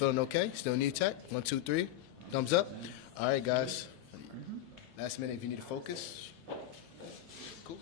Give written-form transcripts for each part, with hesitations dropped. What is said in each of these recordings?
feeling okay? Still need tech? 1, 2, 3. Thumbs up. All right, guys. Last minute if you need to focus. Cool.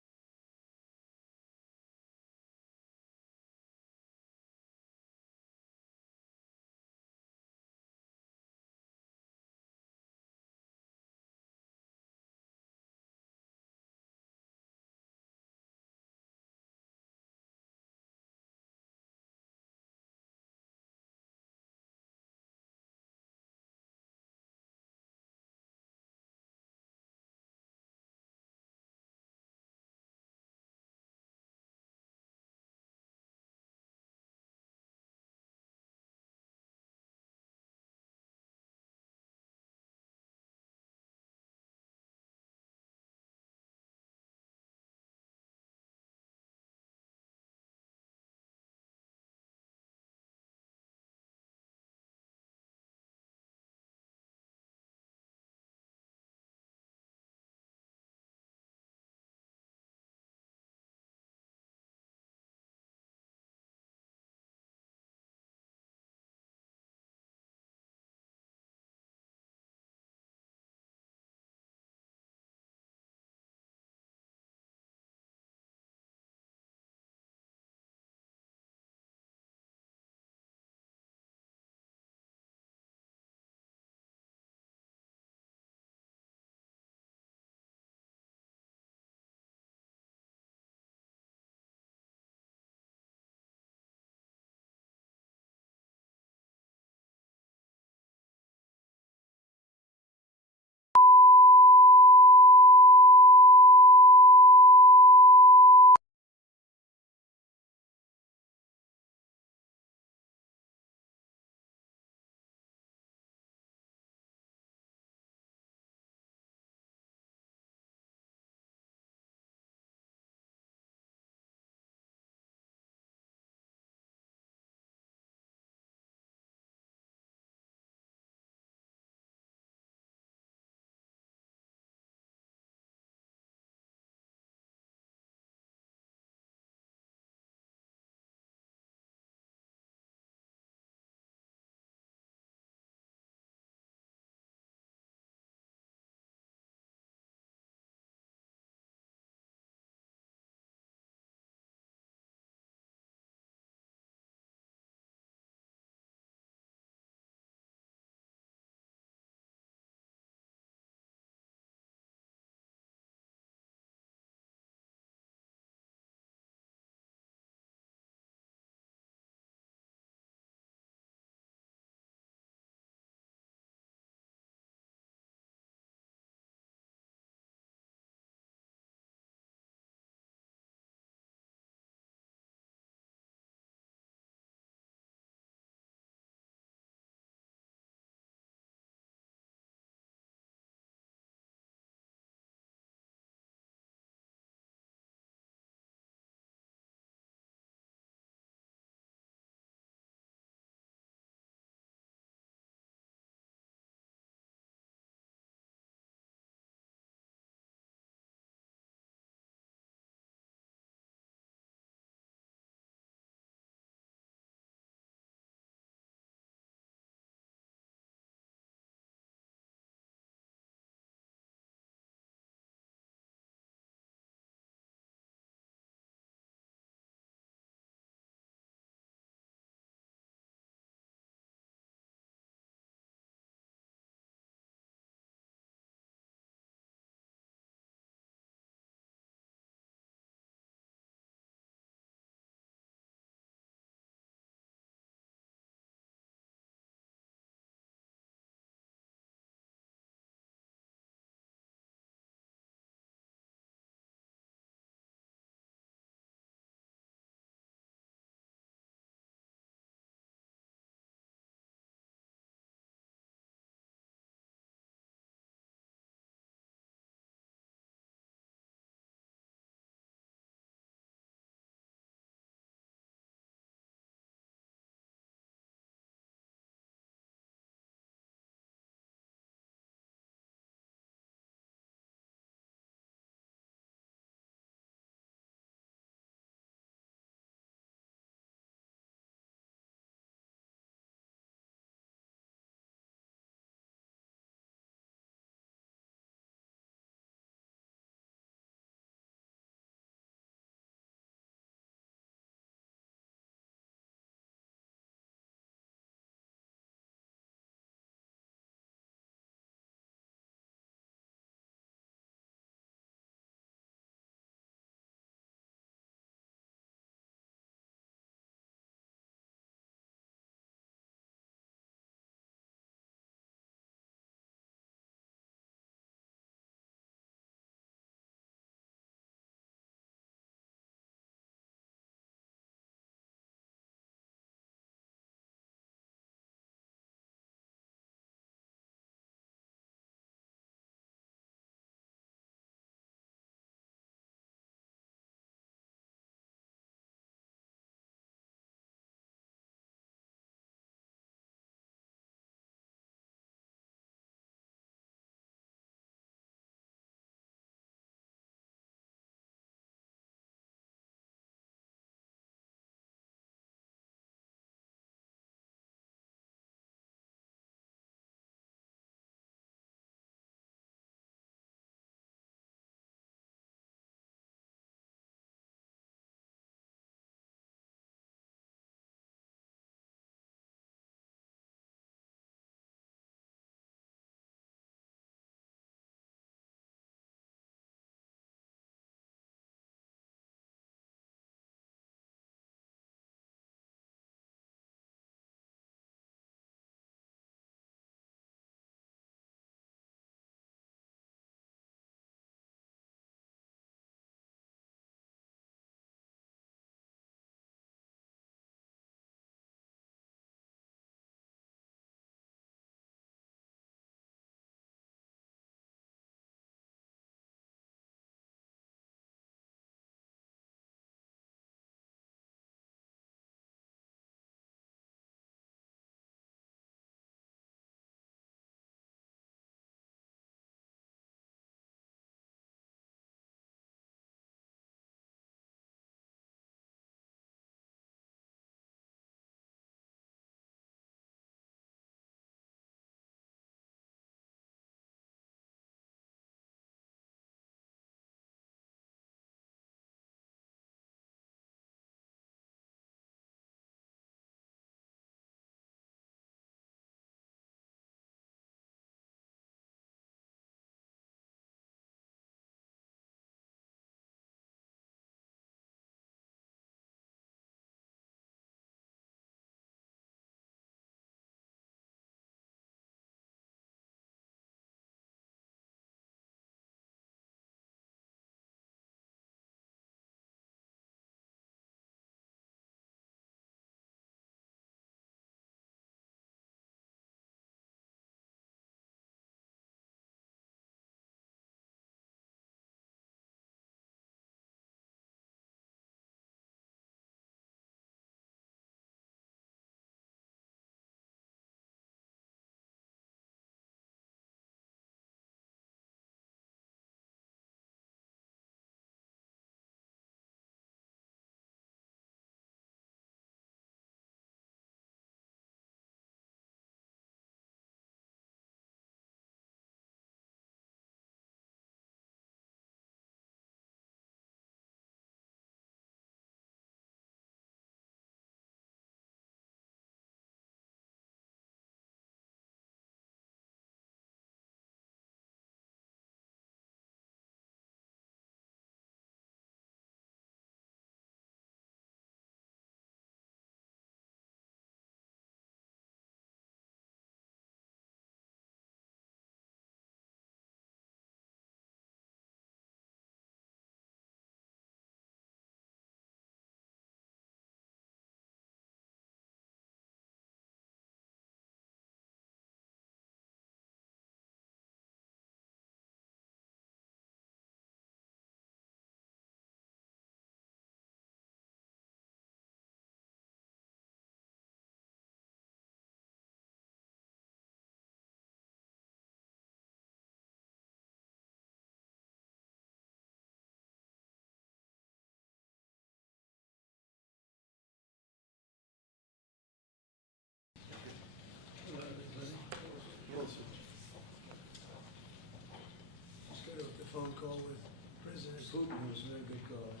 Putin was a very good cause.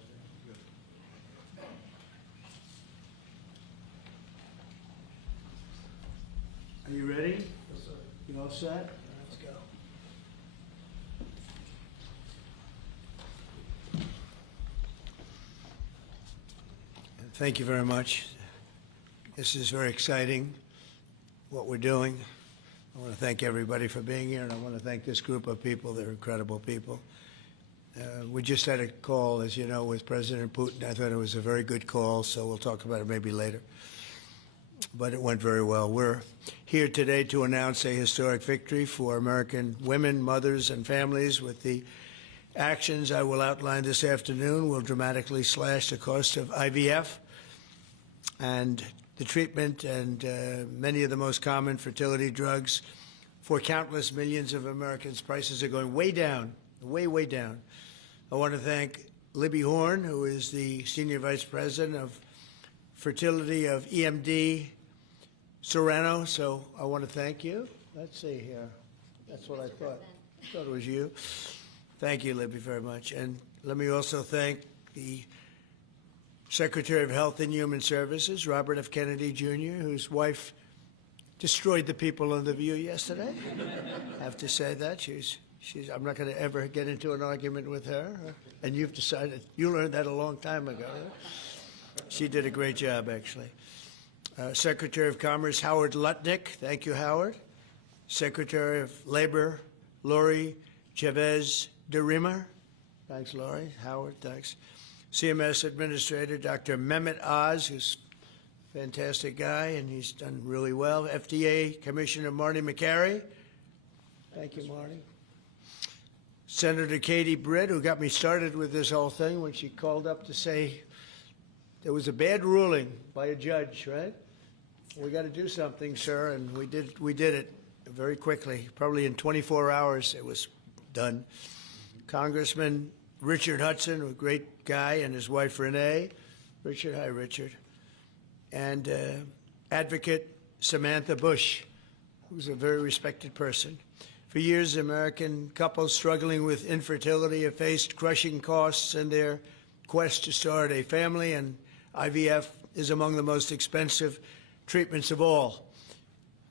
Are you ready? Yes, sir. You all set? Let's go. Thank you very much. This is very exciting, what we're doing. I want to thank everybody for being here, and I want to thank this group of people. They're incredible people. We just had a call, as you know, with President Putin. I thought it was a very good call, so we'll talk about it maybe later. But it went very well. We're here today to announce a historic victory for American women, mothers, and families. With the actions I will outline this afternoon, will dramatically slash the cost of IVF and the treatment and many of the most common fertility drugs for countless millions of Americans. Prices are going way down, way, way down. I want to thank Libby Horn, who is the Senior Vice President of Fertility of EMD Serrano. So I want to thank you. Let's see here. That's what I thought. I thought it was you. Thank you, Libby, very much. And let me also thank the Secretary of Health and Human Services, Robert F. Kennedy, Jr., whose wife destroyed the people on The View yesterday. I have to say that. I'm not going to ever get into an argument with her. And you've decided, you learned that a long time ago. She did a great job, actually. Secretary of Commerce, Howard Lutnick. Thank you, Howard. Secretary of Labor, Lori Chavez de Rima. Thanks, Lori. Howard, thanks. CMS Administrator, Dr. Mehmet Oz, who's a fantastic guy, and he's done really well. FDA Commissioner Marty McCary. Thank you, Marty. Senator Katie Britt, who got me started with this whole thing when she called up to say there was a bad ruling by a judge, right? We got to do something, sir, and we did it very quickly. Probably in 24 hours it was done. Congressman Richard Hudson, a great guy, and his wife Renee. Richard, hi, Richard. And Advocate Samantha Bush, who's a very respected person. For years, American couples struggling with infertility have faced crushing costs in their quest to start a family, and IVF is among the most expensive treatments of all.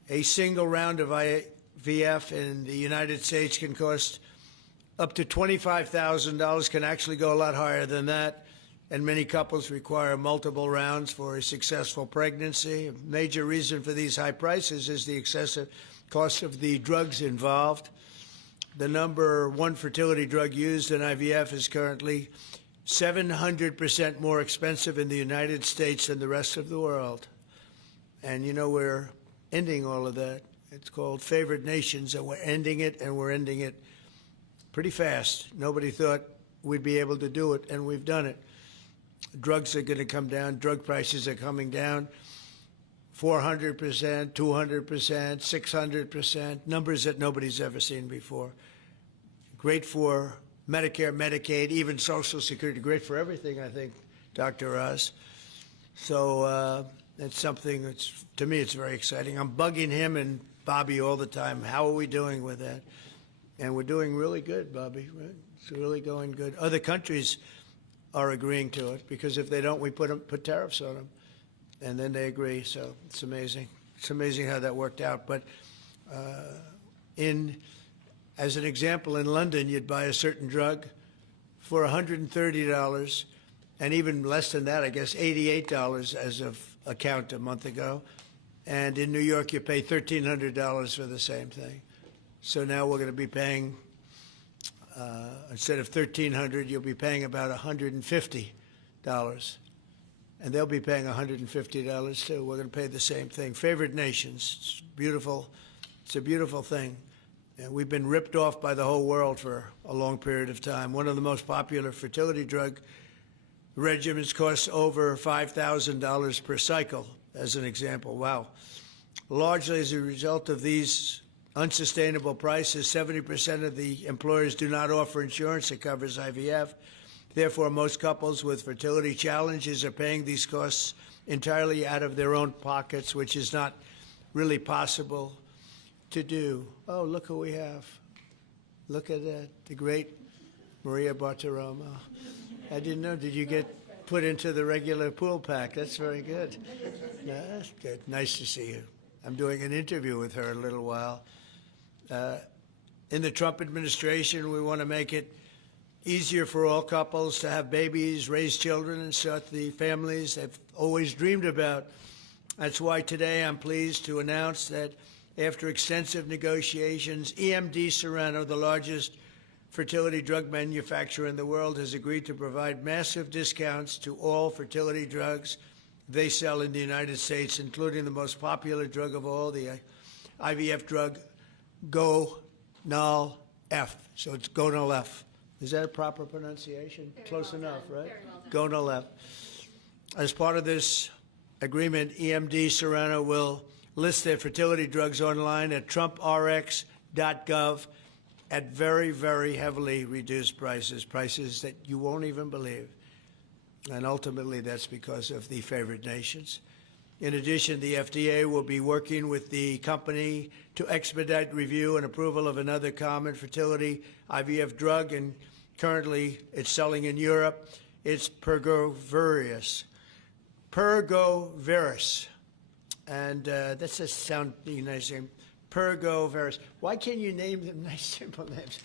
A single round of IVF in the United States can cost up to $25,000, can actually go a lot higher than that, and many couples require multiple rounds for a successful pregnancy. A major reason for these high prices is the excessive cost of the drugs involved. The number one fertility drug used in IVF is currently 700% more expensive in the United States than the rest of the world. And you know, we're ending all of that. It's called favored nations, and we're ending it, and we're ending it pretty fast. Nobody thought we'd be able to do it, and we've done it. Drugs are going to come down. Drug prices are coming down. 400%, 200%, 600%, numbers that nobody's ever seen before. Great for Medicare, Medicaid, even Social Security. Great for everything, I think, Dr. Oz. So that's something that's, to me, it's very exciting. I'm bugging him and Bobby all the time. How are we doing with that? And we're doing really good, Bobby, right? It's really going good. Other countries are agreeing to it, because if they don't, we put tariffs on them. And then they agree, so it's amazing. It's amazing how that worked out. But as an example, in London, you'd buy a certain drug for $130, and even less than that, I guess, $88 as of a count a month ago. And in New York, you pay $1,300 for the same thing. So now we're going to be paying, instead of $1,300, you'll be paying about $150. And they'll be paying $150 too. We're going to pay the same thing. Favored nations. It's beautiful. It's a beautiful thing. And we've been ripped off by the whole world for a long period of time. One of the most popular fertility drug regimens costs over $5,000 per cycle, as an example. Wow. Largely as a result of these unsustainable prices, 70% of the employers do not offer insurance that covers IVF. Therefore, most couples with fertility challenges are paying these costs entirely out of their own pockets, which is not really possible to do. Oh, look who we have. Look at that, the great Maria Bartiromo. I didn't know. Did you get put into the regular pool pack? That's very good. No, that's good. Nice to see you. I'm doing an interview with her in a little while. In the Trump administration, we want to make it easier for all couples to have babies, raise children, and start the families they've always dreamed about. That's why today I'm pleased to announce that after extensive negotiations, EMD Serono, the largest fertility drug manufacturer in the world, has agreed to provide massive discounts to all fertility drugs they sell in the United States, including the most popular drug of all, the IVF drug Gonal-F. So it's Gonal-F. Is that a proper pronunciation? Close enough, right? Gonal-F. As part of this agreement, EMD Serono will list their fertility drugs online at trumprx.gov at very, very heavily reduced prices, prices that you won't even believe. And ultimately, that's because of the favored nations. In addition, the FDA will be working with the company to expedite review and approval of another common fertility IVF drug, and currently it's selling in Europe. It's Pergoveris. And that's a sound nice name. Pergoveris. Why can't you name them nice, simple names?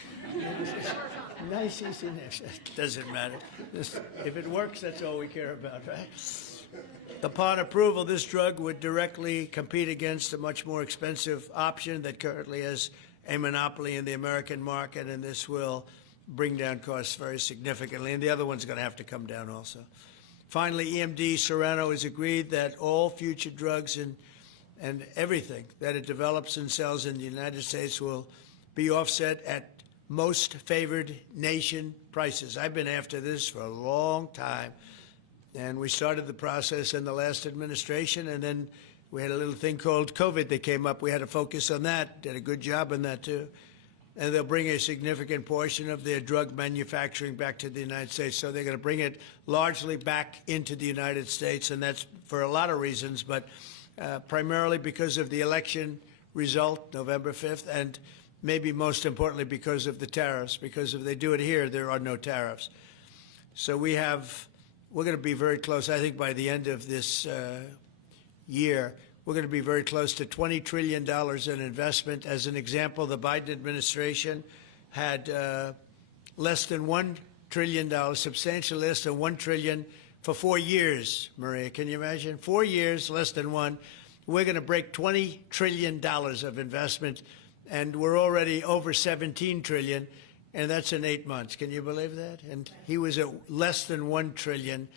Nice, easy names. Doesn't matter. If it works, that's all we care about, right? Upon approval, this drug would directly compete against a much more expensive option that currently has a monopoly in the American market, and this will bring down costs very significantly. And the other one's going to have to come down also. Finally, EMD Serono has agreed that all future drugs and everything that it develops and sells in the United States will be offset at most favored nation prices. I've been after this for a long time, and we started the process in the last administration, and then we had a little thing called COVID that came up. We had to focus on that, did a good job on that too. And they'll bring a significant portion of their drug manufacturing back to the United States. So they're going to bring it largely back into the United States, and that's for a lot of reasons, but primarily because of the election result, November 5th, and maybe most importantly because of the tariffs, because if they do it here, there are no tariffs. So we're going to be very close, I think by the end of this year, we're going to be very close to $20 trillion in investment. As an example, the Biden administration had less than $1 trillion, substantially less than $1 trillion for 4 years, Maria. Can you imagine? 4 years, less than one. We're going to break $20 trillion of investment, and we're already over $17 trillion, and that's in 8 months. Can you believe that? And he was at less than $1 trillion.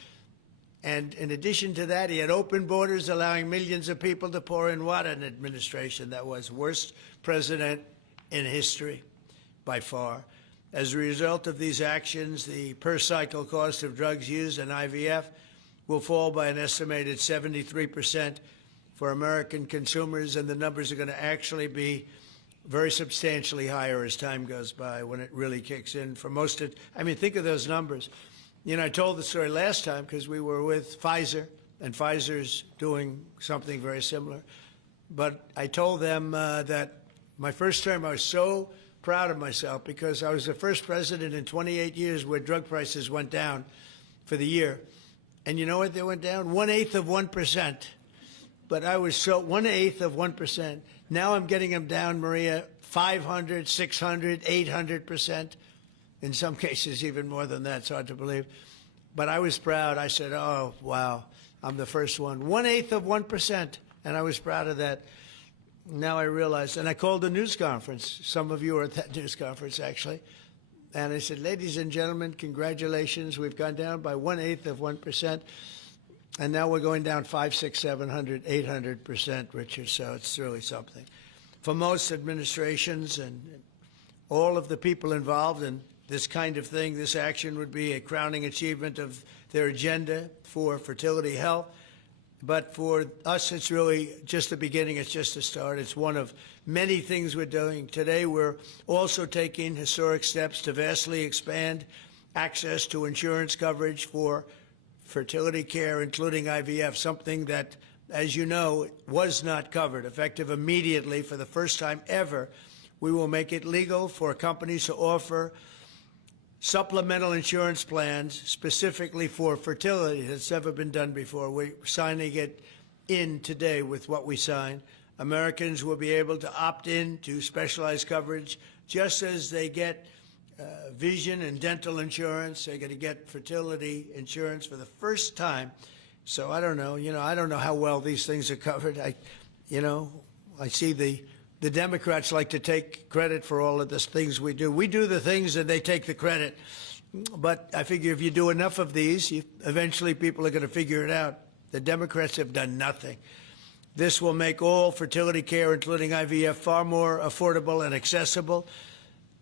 And in addition to that, he had open borders, allowing millions of people to pour in. What an administration that was. Worst president in history, by far. As a result of these actions, the per-cycle cost of drugs used in IVF will fall by an estimated 73% for American consumers, and the numbers are going to actually be very substantially higher as time goes by when it really kicks in. For most of, I mean, think of those numbers. You know, I told the story last time because we were with Pfizer, and Pfizer's doing something very similar. But I told them that my first term, I was so proud of myself because I was the first president in 28 years where drug prices went down for the year. And you know what they went down? 1/8 of 1%. But I was so 1/8 of 1%. Now I'm getting them down, Maria, 500, 600, 800%. In some cases, even more than that. It's hard to believe. But I was proud. I said, oh, wow, I'm the first one. 1/8 of 1%. And I was proud of that. Now I realize, and I called a news conference. Some of you were at that news conference, actually. And I said, ladies and gentlemen, congratulations. We've gone down by 1/8 of 1%. And now we're going down 500, 600, 700, 800%, Richard. So it's really something. For most administrations and all of the people involved in this kind of thing, this action would be a crowning achievement of their agenda for fertility health. But for us, it's really just the beginning. It's just the start. It's one of many things we're doing. Today, we're also taking historic steps to vastly expand access to insurance coverage for fertility care, including IVF, something that, as you know, was not covered. Effective immediately, for the first time ever, we will make it legal for companies to offer supplemental insurance plans specifically for fertility. That's never been done before. We're signing it in today with what we signed. Americans will be able to opt in to specialized coverage just as they get vision and dental insurance. They're going to get fertility insurance for the first time. So I don't know. I don't know how well these things are covered. I see the Democrats like to take credit for all of the things we do. We do the things and they take the credit. But I figure if you do enough of these, eventually people are going to figure it out. The Democrats have done nothing. This will make all fertility care, including IVF, far more affordable and accessible.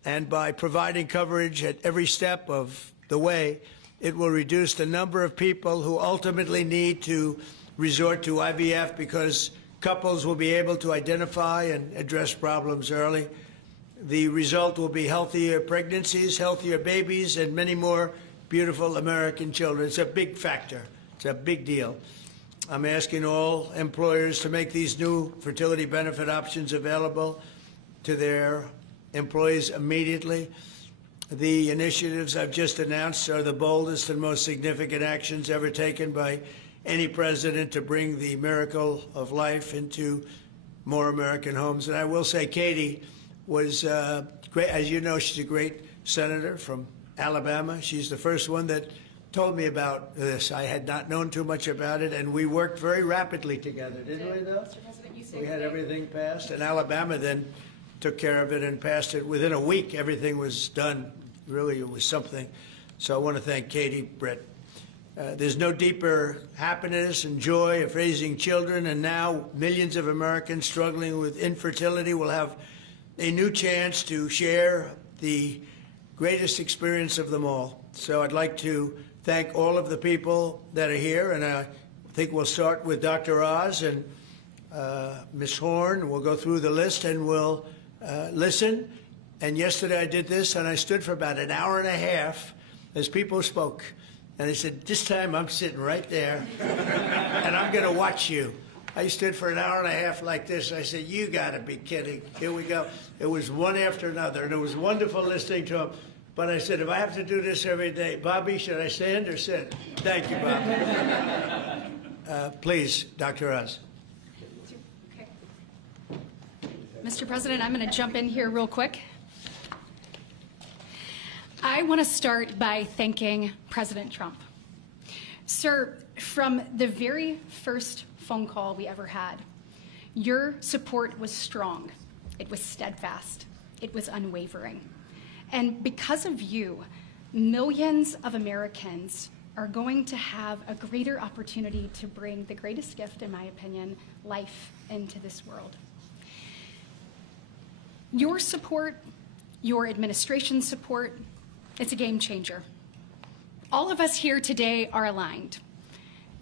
And by providing coverage at every step of the way, it will reduce the number of people who ultimately need to resort to IVF because couples will be able to identify and address problems early. The result will be healthier pregnancies, healthier babies, and many more beautiful American children. It's a big factor. It's a big deal. I'm asking all employers to make these new fertility benefit options available to their employees immediately. The initiatives I've just announced are the boldest and most significant actions ever taken by any president to bring the miracle of life into more American homes. And I will say Katie was great. As you know, she's a great senator from Alabama. She's the first one that told me about this. I had not known too much about it, and we worked very rapidly together, didn't we, though? Mr. President, you We had everything passed, and Alabama then took care of it and passed it. Within a week, everything was done. Really, it was something. So I want to thank Katie, Brett. There's no deeper happiness and joy of raising children, and now millions of Americans struggling with infertility will have a new chance to share the greatest experience of them all. So I'd like to thank all of the people that are here, and I think we'll start with Dr. Oz and Ms. Horn. We'll go through the list and we'll listen. And yesterday I did this, and I stood for about an hour and a half as people spoke. And I said, this time I'm sitting right there, and I'm going to watch you. I stood for an hour and a half like this. I said, you got to be kidding. Here we go. It was one after another, and it was wonderful listening to them. But I said, if I have to do this every day, Bobby, should I stand or sit? Thank you, Bobby. Please, Dr. Oz. Okay. Mr. President, I'm going to jump in here real quick. I want to start by thanking President Trump. Sir, from the very first phone call we ever had, your support was strong. It was steadfast. It was unwavering. And because of you, millions of Americans are going to have a greater opportunity to bring the greatest gift, in my opinion, life into this world. Your support, your administration's support, it's a game changer. All of us here today are aligned.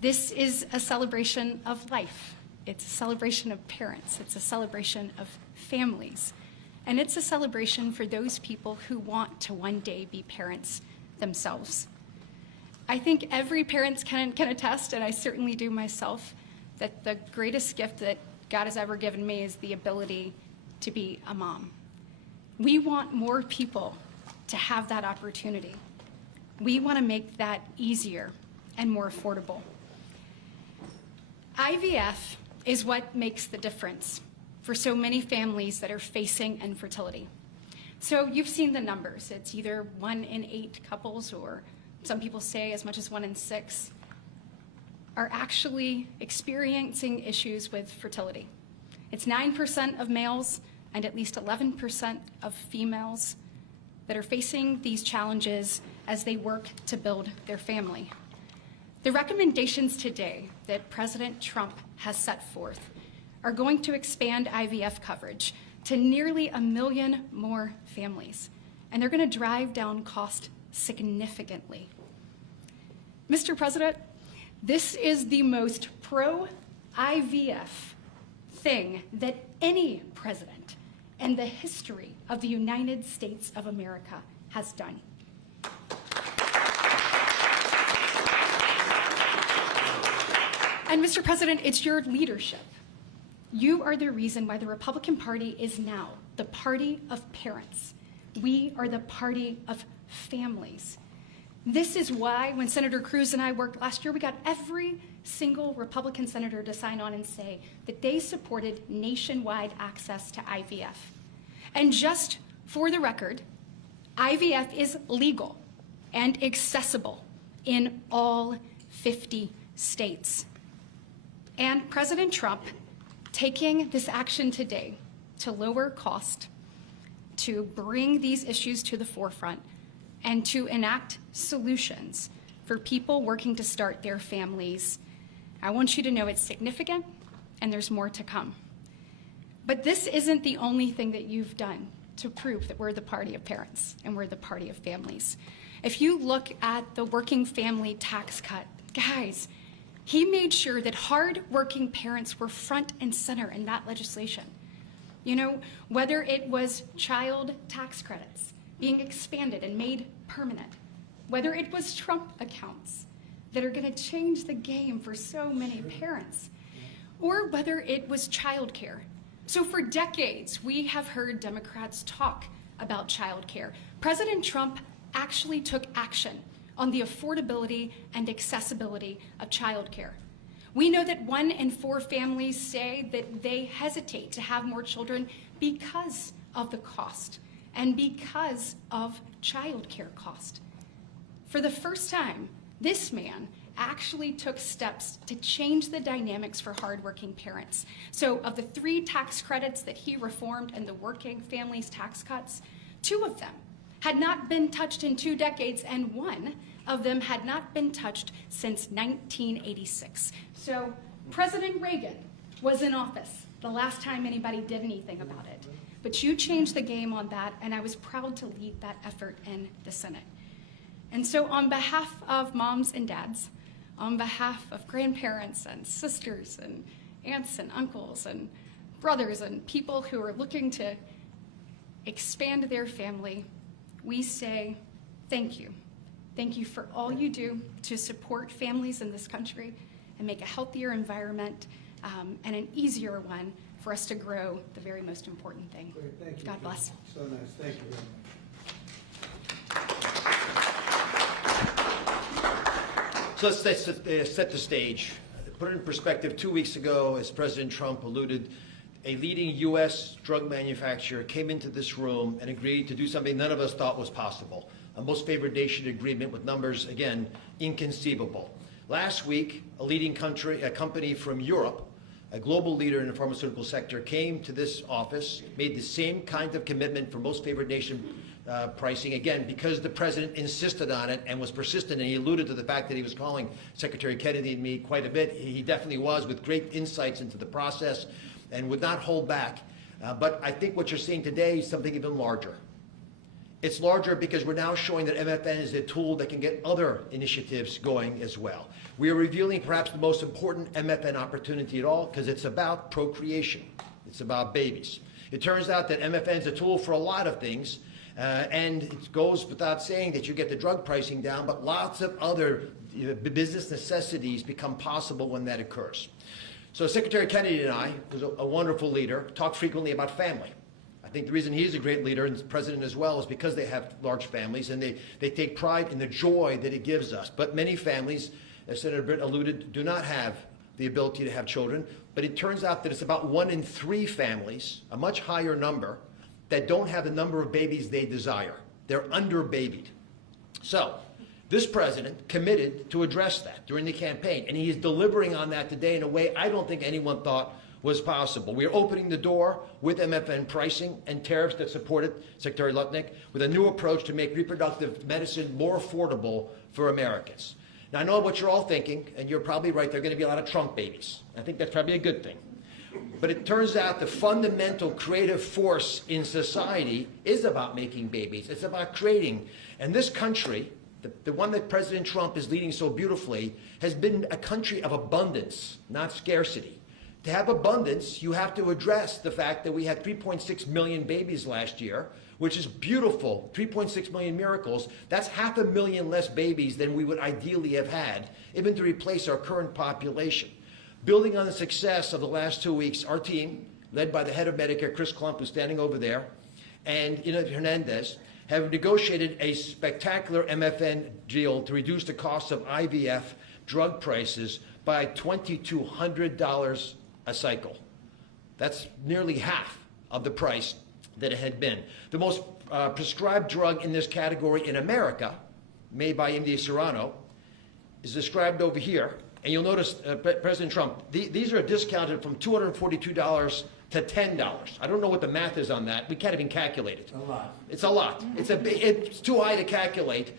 This is a celebration of life. It's a celebration of parents. It's a celebration of families. And it's a celebration for those people who want to one day be parents themselves. I think every parent can attest, and I certainly do myself, that the greatest gift that God has ever given me is the ability to be a mom. We want more people to have that opportunity. We want to make that easier and more affordable. IVF is what makes the difference for so many families that are facing infertility. So you've seen the numbers. It's either 1 in 8 couples, or some people say as much as 1 in 6, are actually experiencing issues with fertility. It's 9% of males and at least 11% of females that are facing these challenges as they work to build their family. The recommendations today that President Trump has set forth are going to expand IVF coverage to nearly 1 million more families, and they're going to drive down cost significantly. Mr. President, this is the most pro-IVF thing that any president in the history of the United States of America has done. And Mr. President, it's your leadership. You are the reason why the Republican Party is now the party of parents. We are the party of families. This is why when Senator Cruz and I worked last year, we got every single Republican senator to sign on and say that they supported nationwide access to IVF. And just for the record, IVF is legal and accessible in all 50 states. And President Trump taking this action today to lower cost, to bring these issues to the forefront, and to enact solutions for people working to start their families. I want you to know it's significant and there's more to come. But this isn't the only thing that you've done to prove that we're the party of parents and we're the party of families. If you look at the working family tax cut, guys, he made sure that hard-working parents were front and center in that legislation. You know, whether it was child tax credits being expanded and made permanent, whether it was Trump accounts that are going to change the game for so many parents, or whether it was childcare. So for decades, we have heard Democrats talk about childcare. President Trump actually took action on the affordability and accessibility of childcare. We know that 1 in 4 families say that they hesitate to have more children because of the cost and because of childcare cost. For the first time, this man actually took steps to change the dynamics for hardworking parents. So of the 3 tax credits that he reformed and the working families tax cuts, 2 of them had not been touched in 2 decades, and 1 of them had not been touched since 1986. So President Reagan was in office the last time anybody did anything about it. But you changed the game on that, and I was proud to lead that effort in the Senate. And so on behalf of moms and dads, on behalf of grandparents and sisters and aunts and uncles and brothers and people who are looking to expand their family, we say thank you. Thank you for all you do to support families in this country and make a healthier environment and an easier one for us to grow the very most important thing. Great, thank you. God bless. So nice. Thank you very much. So let's set the stage. Put it in perspective, 2 weeks ago, as President Trump alluded, a leading U.S. drug manufacturer came into this room and agreed to do something none of us thought was possible. A most favored nation agreement with numbers, again, inconceivable. Last week, a company from Europe, a global leader in the pharmaceutical sector, came to this office, made the same kind of commitment for most favored nation pricing, again, because the president insisted on it and was persistent, and he alluded to the fact that he was calling Secretary Kennedy and me quite a bit. He definitely was, with great insights into the process, and would not hold back. But I think what you're seeing today is something even larger. It's larger because we're now showing that MFN is a tool that can get other initiatives going as well. We are revealing perhaps the most important MFN opportunity at all, because it's about procreation. It's about babies. It turns out that MFN is a tool for a lot of things, and it goes without saying that you get the drug pricing down, but lots of other business necessities become possible when that occurs. So Secretary Kennedy and I, who's a wonderful leader, talk frequently about family. I think the reason he's a great leader, and the president as well, is because they have large families and they take pride in the joy that it gives us. But many families, as Senator Britt alluded, do not have the ability to have children. But it turns out that it's about 1 in 3 families, a much higher number, that don't have the number of babies they desire. They're under-babied. So this president committed to address that during the campaign, and he is delivering on that today in a way I don't think anyone thought was possible. We are opening the door with MFN pricing and tariffs that support it, Secretary Lutnick, with a new approach to make reproductive medicine more affordable for Americans. Now, I know what you're all thinking, and you're probably right, there are going to be a lot of Trump babies. I think that's probably a good thing. But it turns out the fundamental creative force in society is about making babies. It's about creating. And this country, the one that President Trump is leading so beautifully, has been a country of abundance, not scarcity. To have abundance, you have to address the fact that we had 3.6 million babies last year, which is beautiful, 3.6 million miracles. That's 500,000 less babies than we would ideally have had, even to replace our current population. Building on the success of the last 2 weeks, our team, led by the head of Medicare, Chris Klump, who's standing over there, and Ina Hernandez, have negotiated a spectacular MFN deal to reduce the cost of IVF drug prices by $2,200 a cycle. That's nearly half of the price that it had been. The most prescribed drug in this category in America, made by MD Serrano, is described over here. And you'll notice, President Trump, these are discounted from $242 to $10. I don't know what the math is on that. We can't even calculate it. A lot. It's a lot. It's too high to calculate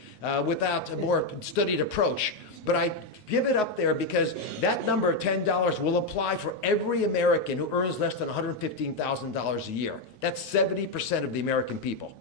without a more studied approach. But I give it up there because that number of $10 will apply for every American who earns less than $115,000 a year. That's 70% of the American people.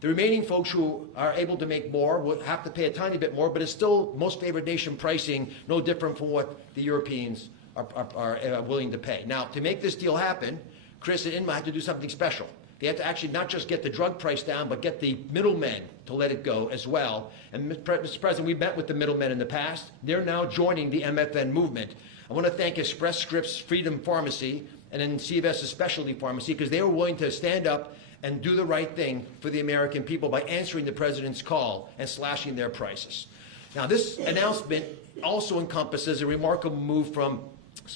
The remaining folks who are able to make more will have to pay a tiny bit more, but it's still most favored nation pricing, no different from what the Europeans are willing to pay. Now, to make this deal happen, Chris and Inma had to do something special. They had to actually not just get the drug price down, but get the middlemen to let it go as well. And Mr. President, we met with the middlemen in the past. They're now joining the MFN movement. I want to thank Express Scripts Freedom Pharmacy and then CVS's Specialty Pharmacy because they were willing to stand up and do the right thing for the American people by answering the president's call and slashing their prices. Now, this announcement also encompasses a remarkable move from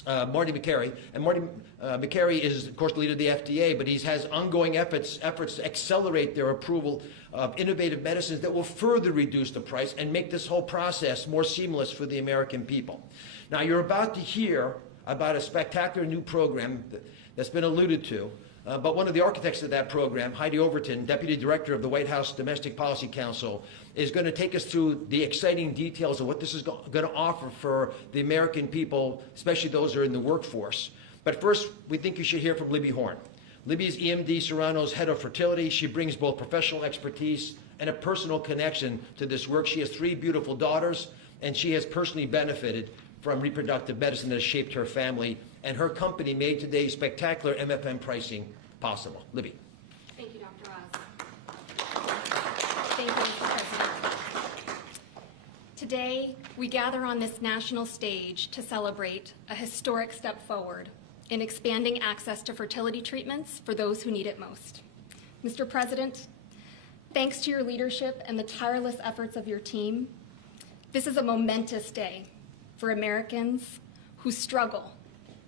Marty Makary. And Marty Makary is, of course, the leader of the FDA, but he has ongoing efforts to accelerate their approval of innovative medicines that will further reduce the price and make this whole process more seamless for the American people. Now, you're about to hear about a spectacular new program that's been alluded to. But one of the architects of that program, Heidi Overton, Deputy Director of the White House Domestic Policy Council, is going to take us through the exciting details of what this is going to offer for the American people, especially those who are in the workforce. But first, we think you should hear from Libby Horn. Libby is EMD Serrano's head of fertility. She brings both professional expertise and a personal connection to this work. She has 3 beautiful daughters, and she has personally benefited from reproductive medicine that has shaped her family, and her company made today's spectacular MFN pricing possible. Libby. Thank you, Dr. Oz. Thank you, Mr. President. Today, we gather on this national stage to celebrate a historic step forward in expanding access to fertility treatments for those who need it most. Mr. President, thanks to your leadership and the tireless efforts of your team, this is a momentous day for Americans who struggle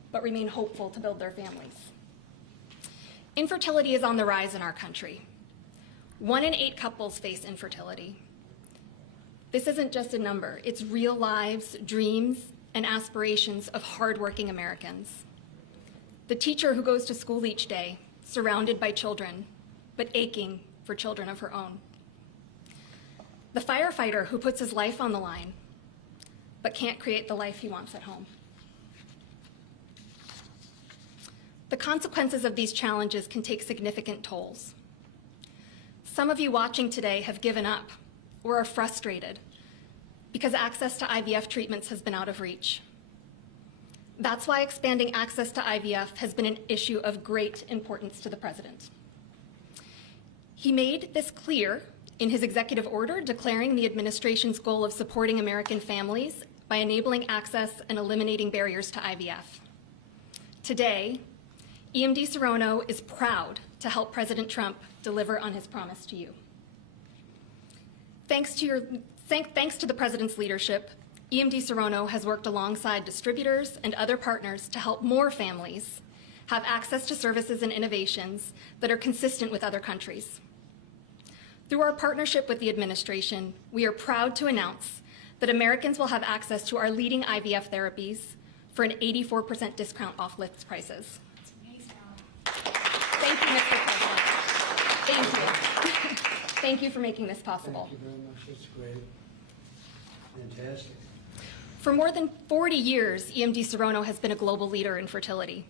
but remain hopeful to build their families. Infertility is on the rise in our country. 1 in 8 couples face infertility. This isn't just a number, it's real lives, dreams, and aspirations of hardworking Americans. The teacher who goes to school each day, surrounded by children, but aching for children of her own. The firefighter who puts his life on the line, but can't create the life he wants at home. The consequences of these challenges can take significant tolls. Some of you watching today have given up or are frustrated because access to IVF treatments has been out of reach. That's why expanding access to IVF has been an issue of great importance to the President. He made this clear in his executive order declaring the administration's goal of supporting American families by enabling access and eliminating barriers to IVF. Today, EMD Serrano is proud to help President Trump deliver on his promise to you. Thanks to the President's leadership, EMD Serrano has worked alongside distributors and other partners to help more families have access to services and innovations that are consistent with other countries. Through our partnership with the administration, we are proud to announce that Americans will have access to our leading IVF therapies for an 84% discount off list prices. That's amazing. Thank you, Mr. President. Thank you. Thank you for making this possible. Thank you very much. That's great. Fantastic. For more than 40 years, EMD Serrano has been a global leader in fertility.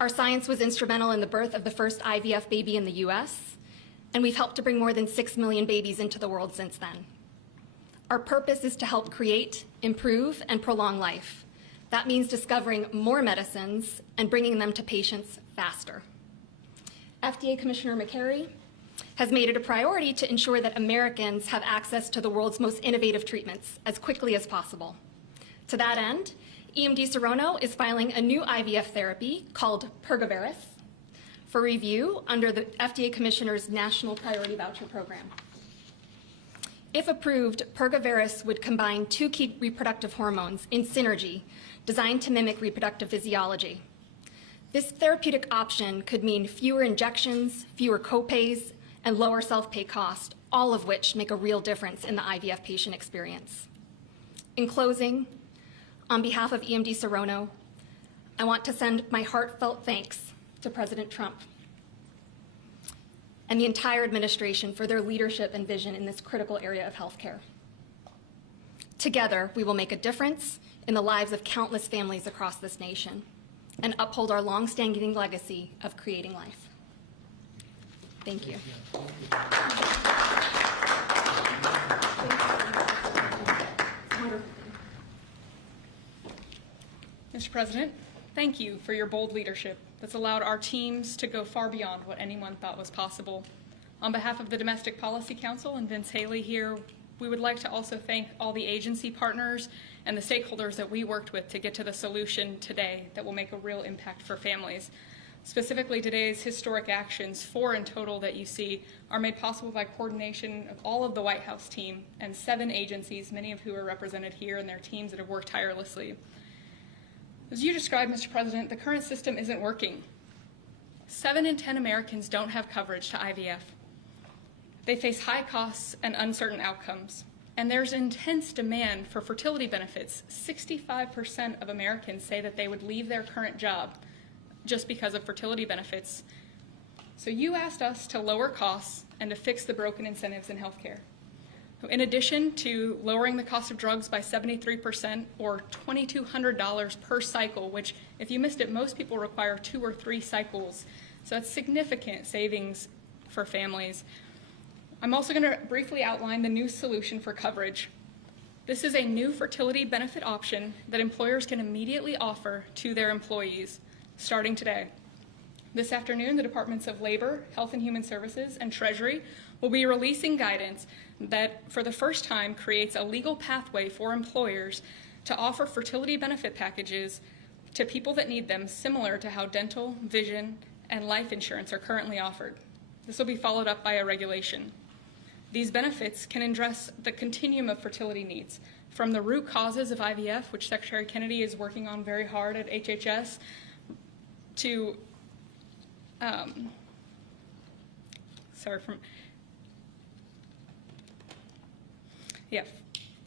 Our science was instrumental in the birth of the first IVF baby in the US, and we've helped to bring more than 6 million babies into the world since then. Our purpose is to help create, improve, and prolong life. That means discovering more medicines and bringing them to patients faster. FDA Commissioner Makary has made it a priority to ensure that Americans have access to the world's most innovative treatments as quickly as possible. To that end, EMD Serrano is filing a new IVF therapy called Pergoveris for review under the FDA Commissioner's National Priority Voucher Program. If approved, Pergoveris would combine 2 key reproductive hormones in synergy designed to mimic reproductive physiology. This therapeutic option could mean fewer injections, fewer copays, and lower self-pay cost, all of which make a real difference in the IVF patient experience. In closing, on behalf of EMD Serono, I want to send my heartfelt thanks to President Trump and the entire administration for their leadership and vision in this critical area of healthcare. Together, we will make a difference in the lives of countless families across this nation and uphold our long-standing legacy of creating life. Thank you. Mr. President, thank you for your bold leadership that's allowed our teams to go far beyond what anyone thought was possible. On behalf of the Domestic Policy Council and Vince Haley here, we would like to also thank all the agency partners and the stakeholders that we worked with to get to the solution today that will make a real impact for families. Specifically, today's historic actions, 4 in total that you see, are made possible by coordination of all of the White House team and 7 agencies, many of who are represented here, and their teams that have worked tirelessly. As you described, Mr. President, the current system isn't working. 7 in 10 Americans don't have coverage to IVF. They face high costs and uncertain outcomes. And there's intense demand for fertility benefits. 65% of Americans say that they would leave their current job just because of fertility benefits. So you asked us to lower costs and to fix the broken incentives in healthcare. In addition to lowering the cost of drugs by 73% or $2,200 per cycle, which if you missed it, most people require 2 or 3 cycles. So that's significant savings for families. I'm also going to briefly outline the new solution for coverage. This is a new fertility benefit option that employers can immediately offer to their employees starting today. This afternoon, the Departments of Labor, Health and Human Services, and Treasury will be releasing guidance that, for the first time, creates a legal pathway for employers to offer fertility benefit packages to people that need them, similar to how dental, vision, and life insurance are currently offered. This will be followed up by a regulation. These benefits can address the continuum of fertility needs, from the root causes of IVF, which Secretary Kennedy is working on very hard at HHS, to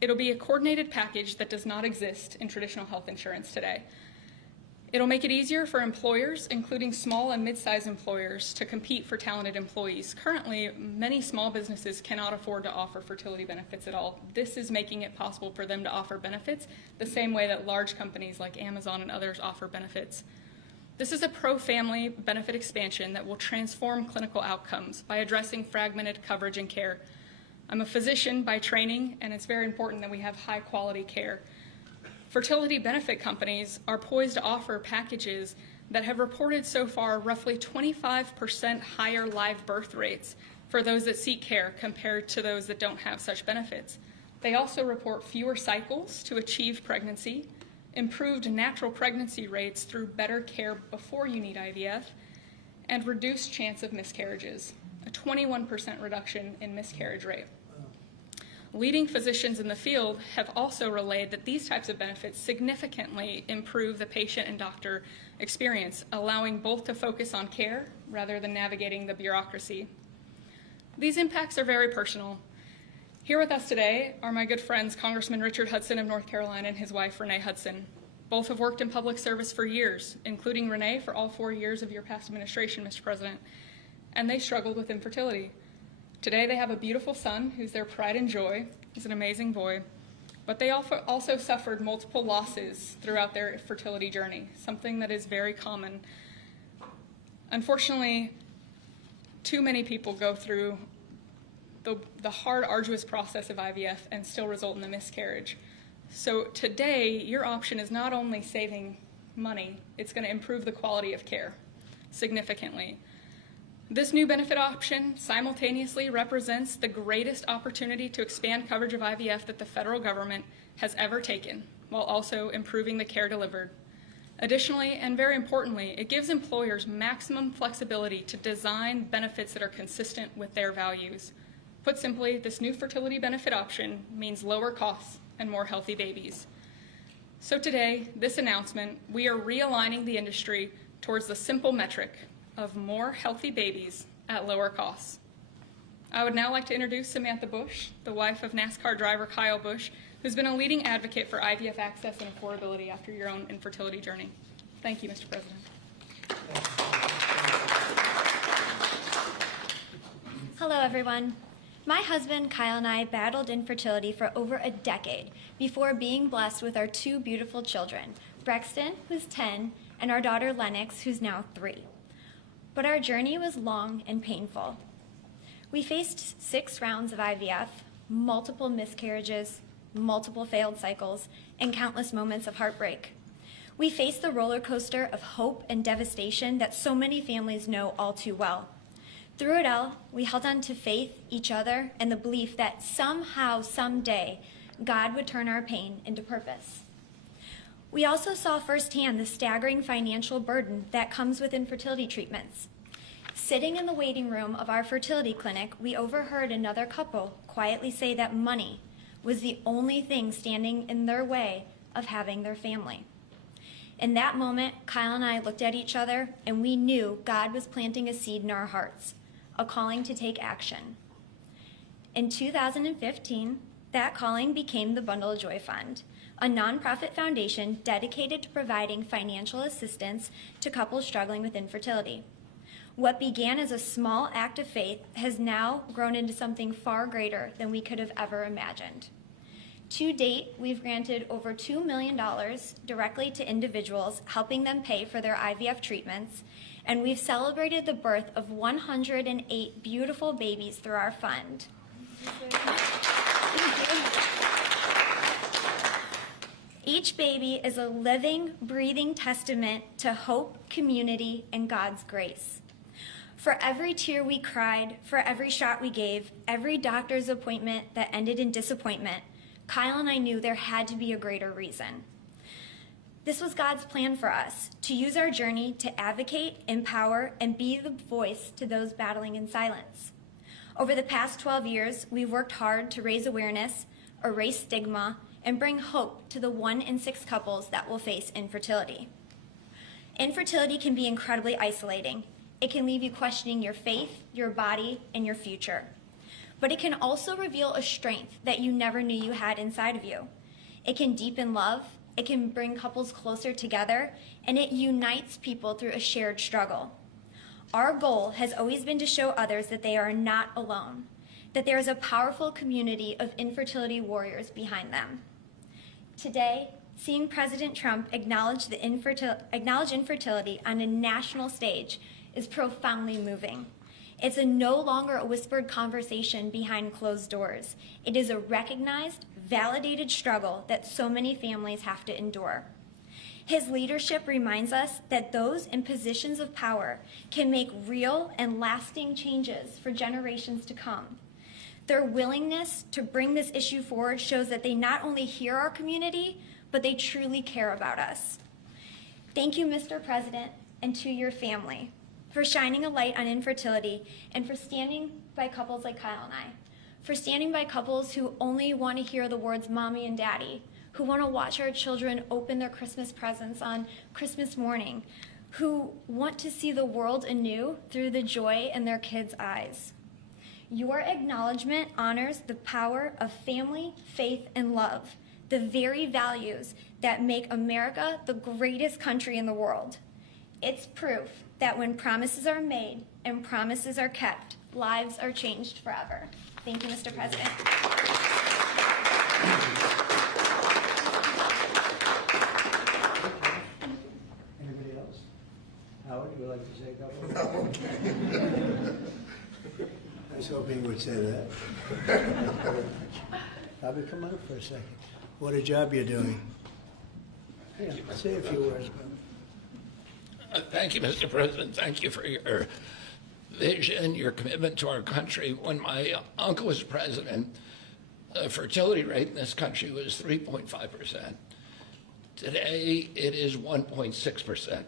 it'll be a coordinated package that does not exist in traditional health insurance today. It'll make it easier for employers, including small and mid-sized employers, to compete for talented employees. Currently, many small businesses cannot afford to offer fertility benefits at all. This is making it possible for them to offer benefits the same way that large companies like Amazon and others offer benefits. This is a pro-family benefit expansion that will transform clinical outcomes by addressing fragmented coverage and care. I'm a physician by training, and it's very important that we have high-quality care. Fertility benefit companies are poised to offer packages that have reported so far roughly 25% higher live birth rates for those that seek care compared to those that don't have such benefits. They also report fewer cycles to achieve pregnancy, improved natural pregnancy rates through better care before you need IVF, and reduced chance of miscarriages, a 21% reduction in miscarriage rate. Leading physicians in the field have also relayed that these types of benefits significantly improve the patient and doctor experience, allowing both to focus on care rather than navigating the bureaucracy. These impacts are very personal. Here with us today are my good friends, Congressman Richard Hudson of North Carolina and his wife, Renee Hudson. Both have worked in public service for years, including Renee for all 4 years of your past administration, Mr. President, and they struggled with infertility. Today they have a beautiful son who's their pride and joy. He's an amazing boy. But they also suffered multiple losses throughout their fertility journey, something that is very common. Unfortunately, too many people go through the hard, arduous process of IVF and still result in a miscarriage. So today, your option is not only saving money, it's going to improve the quality of care significantly. This new benefit option simultaneously represents the greatest opportunity to expand coverage of IVF that the federal government has ever taken, while also improving the care delivered. Additionally, and very importantly, it gives employers maximum flexibility to design benefits that are consistent with their values. Put simply, this new fertility benefit option means lower costs and more healthy babies. So today, this announcement, we are realigning the industry towards the simple metric of more healthy babies at lower costs. I would now like to introduce Samantha Bush, the wife of NASCAR driver Kyle Busch, who's been a leading advocate for IVF access and affordability after your own infertility journey. Thank you, Mr. President. Hello, everyone. My husband, Kyle, and I battled infertility for over a decade before being blessed with our two beautiful children, Brexton, who's 10, and our daughter, Lennox, who's now 3. But our journey was long and painful. We faced 6 rounds of IVF, multiple miscarriages, multiple failed cycles, and countless moments of heartbreak. We faced the roller coaster of hope and devastation that so many families know all too well. Through it all, we held on to faith, each other, and the belief that somehow, someday, God would turn our pain into purpose. We also saw firsthand the staggering financial burden that comes with infertility treatments. Sitting in the waiting room of our fertility clinic, we overheard another couple quietly say that money was the only thing standing in their way of having their family. In that moment, Kyle and I looked at each other, and we knew God was planting a seed in our hearts, a calling to take action. In 2015, that calling became the Bundle of Joy Fund, a nonprofit foundation dedicated to providing financial assistance to couples struggling with infertility. What began as a small act of faith has now grown into something far greater than we could have ever imagined. To date, we've granted over $2 million directly to individuals, helping them pay for their IVF treatments, and we've celebrated the birth of 108 beautiful babies through our fund. Each baby is a living, breathing testament to hope, community, and God's grace. For every tear we cried, for every shot we gave, every doctor's appointment that ended in disappointment, Kyle and I knew there had to be a greater reason. This was God's plan for us, to use our journey to advocate, empower, and be the voice to those battling in silence. Over the past 12 years, we've worked hard to raise awareness, erase stigma, and bring hope to the 1 in 6 couples that will face infertility. Infertility can be incredibly isolating. It can leave you questioning your faith, your body, and your future. But it can also reveal a strength that you never knew you had inside of you. It can deepen love, it can bring couples closer together, and it unites people through a shared struggle. Our goal has always been to show others that they are not alone, that there is a powerful community of infertility warriors behind them. Today, seeing President Trump acknowledge infertility on a national stage is profoundly moving. It's no longer a whispered conversation behind closed doors. It is a recognized, validated struggle that so many families have to endure. His leadership reminds us that those in positions of power can make real and lasting changes for generations to come. Their willingness to bring this issue forward shows that they not only hear our community, but they truly care about us. Thank you, Mr. President, and to your family, for shining a light on infertility and for standing by couples like Kyle and I, for standing by couples who only want to hear the words mommy and daddy, who want to watch our children open their Christmas presents on Christmas morning, who want to see the world anew through the joy in their kids' eyes. Your acknowledgement honors the power of family, faith, and love, the very values that make America the greatest country in the world. It's proof that when promises are made and promises are kept, lives are changed forever. Thank you, Mr. President. Anybody else? Howard, would you like to say a couple? No. I was hoping you would say that. Bobby, come on up for a second. What a job you're doing. Yeah, say a few words, Bobby. Thank you, Mr. President. Thank you for your vision, your commitment to our country. When my uncle was president, the fertility rate in this country was 3.5%. Today, it is 1.6%.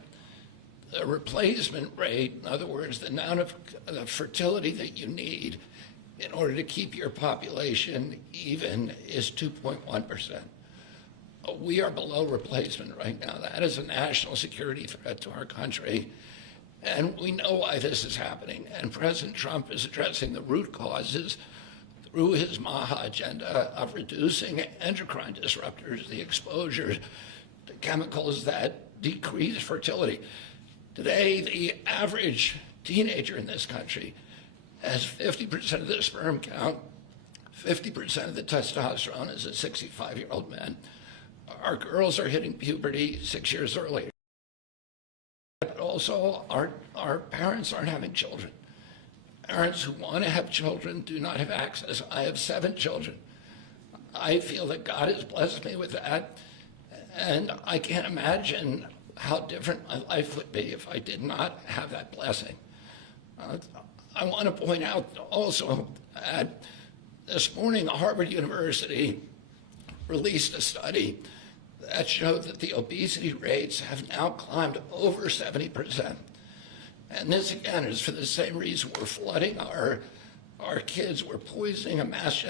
The replacement rate, in other words, the amount of fertility that you need in order to keep your population even, is 2.1%. We are below replacement right now. That is a national security threat to our country. And we know why this is happening. And President Trump is addressing the root causes through his MAHA agenda of reducing endocrine disruptors, the exposure to chemicals that decrease fertility. Today, the average teenager in this country has 50% of the sperm count, 50% of the testosterone as a 65-year-old man. Our girls are hitting puberty 6 years earlier. But also, our parents aren't having children. Parents who want to have children do not have access. I have 7 children. I feel that God has blessed me with that, and I can't imagine how different my life would be if I did not have that blessing. I want to point out also that this morning Harvard University released a study that showed that the obesity rates have now climbed over 70%. And this, again, is for the same reason we're flooding our kids. We're poisoning mass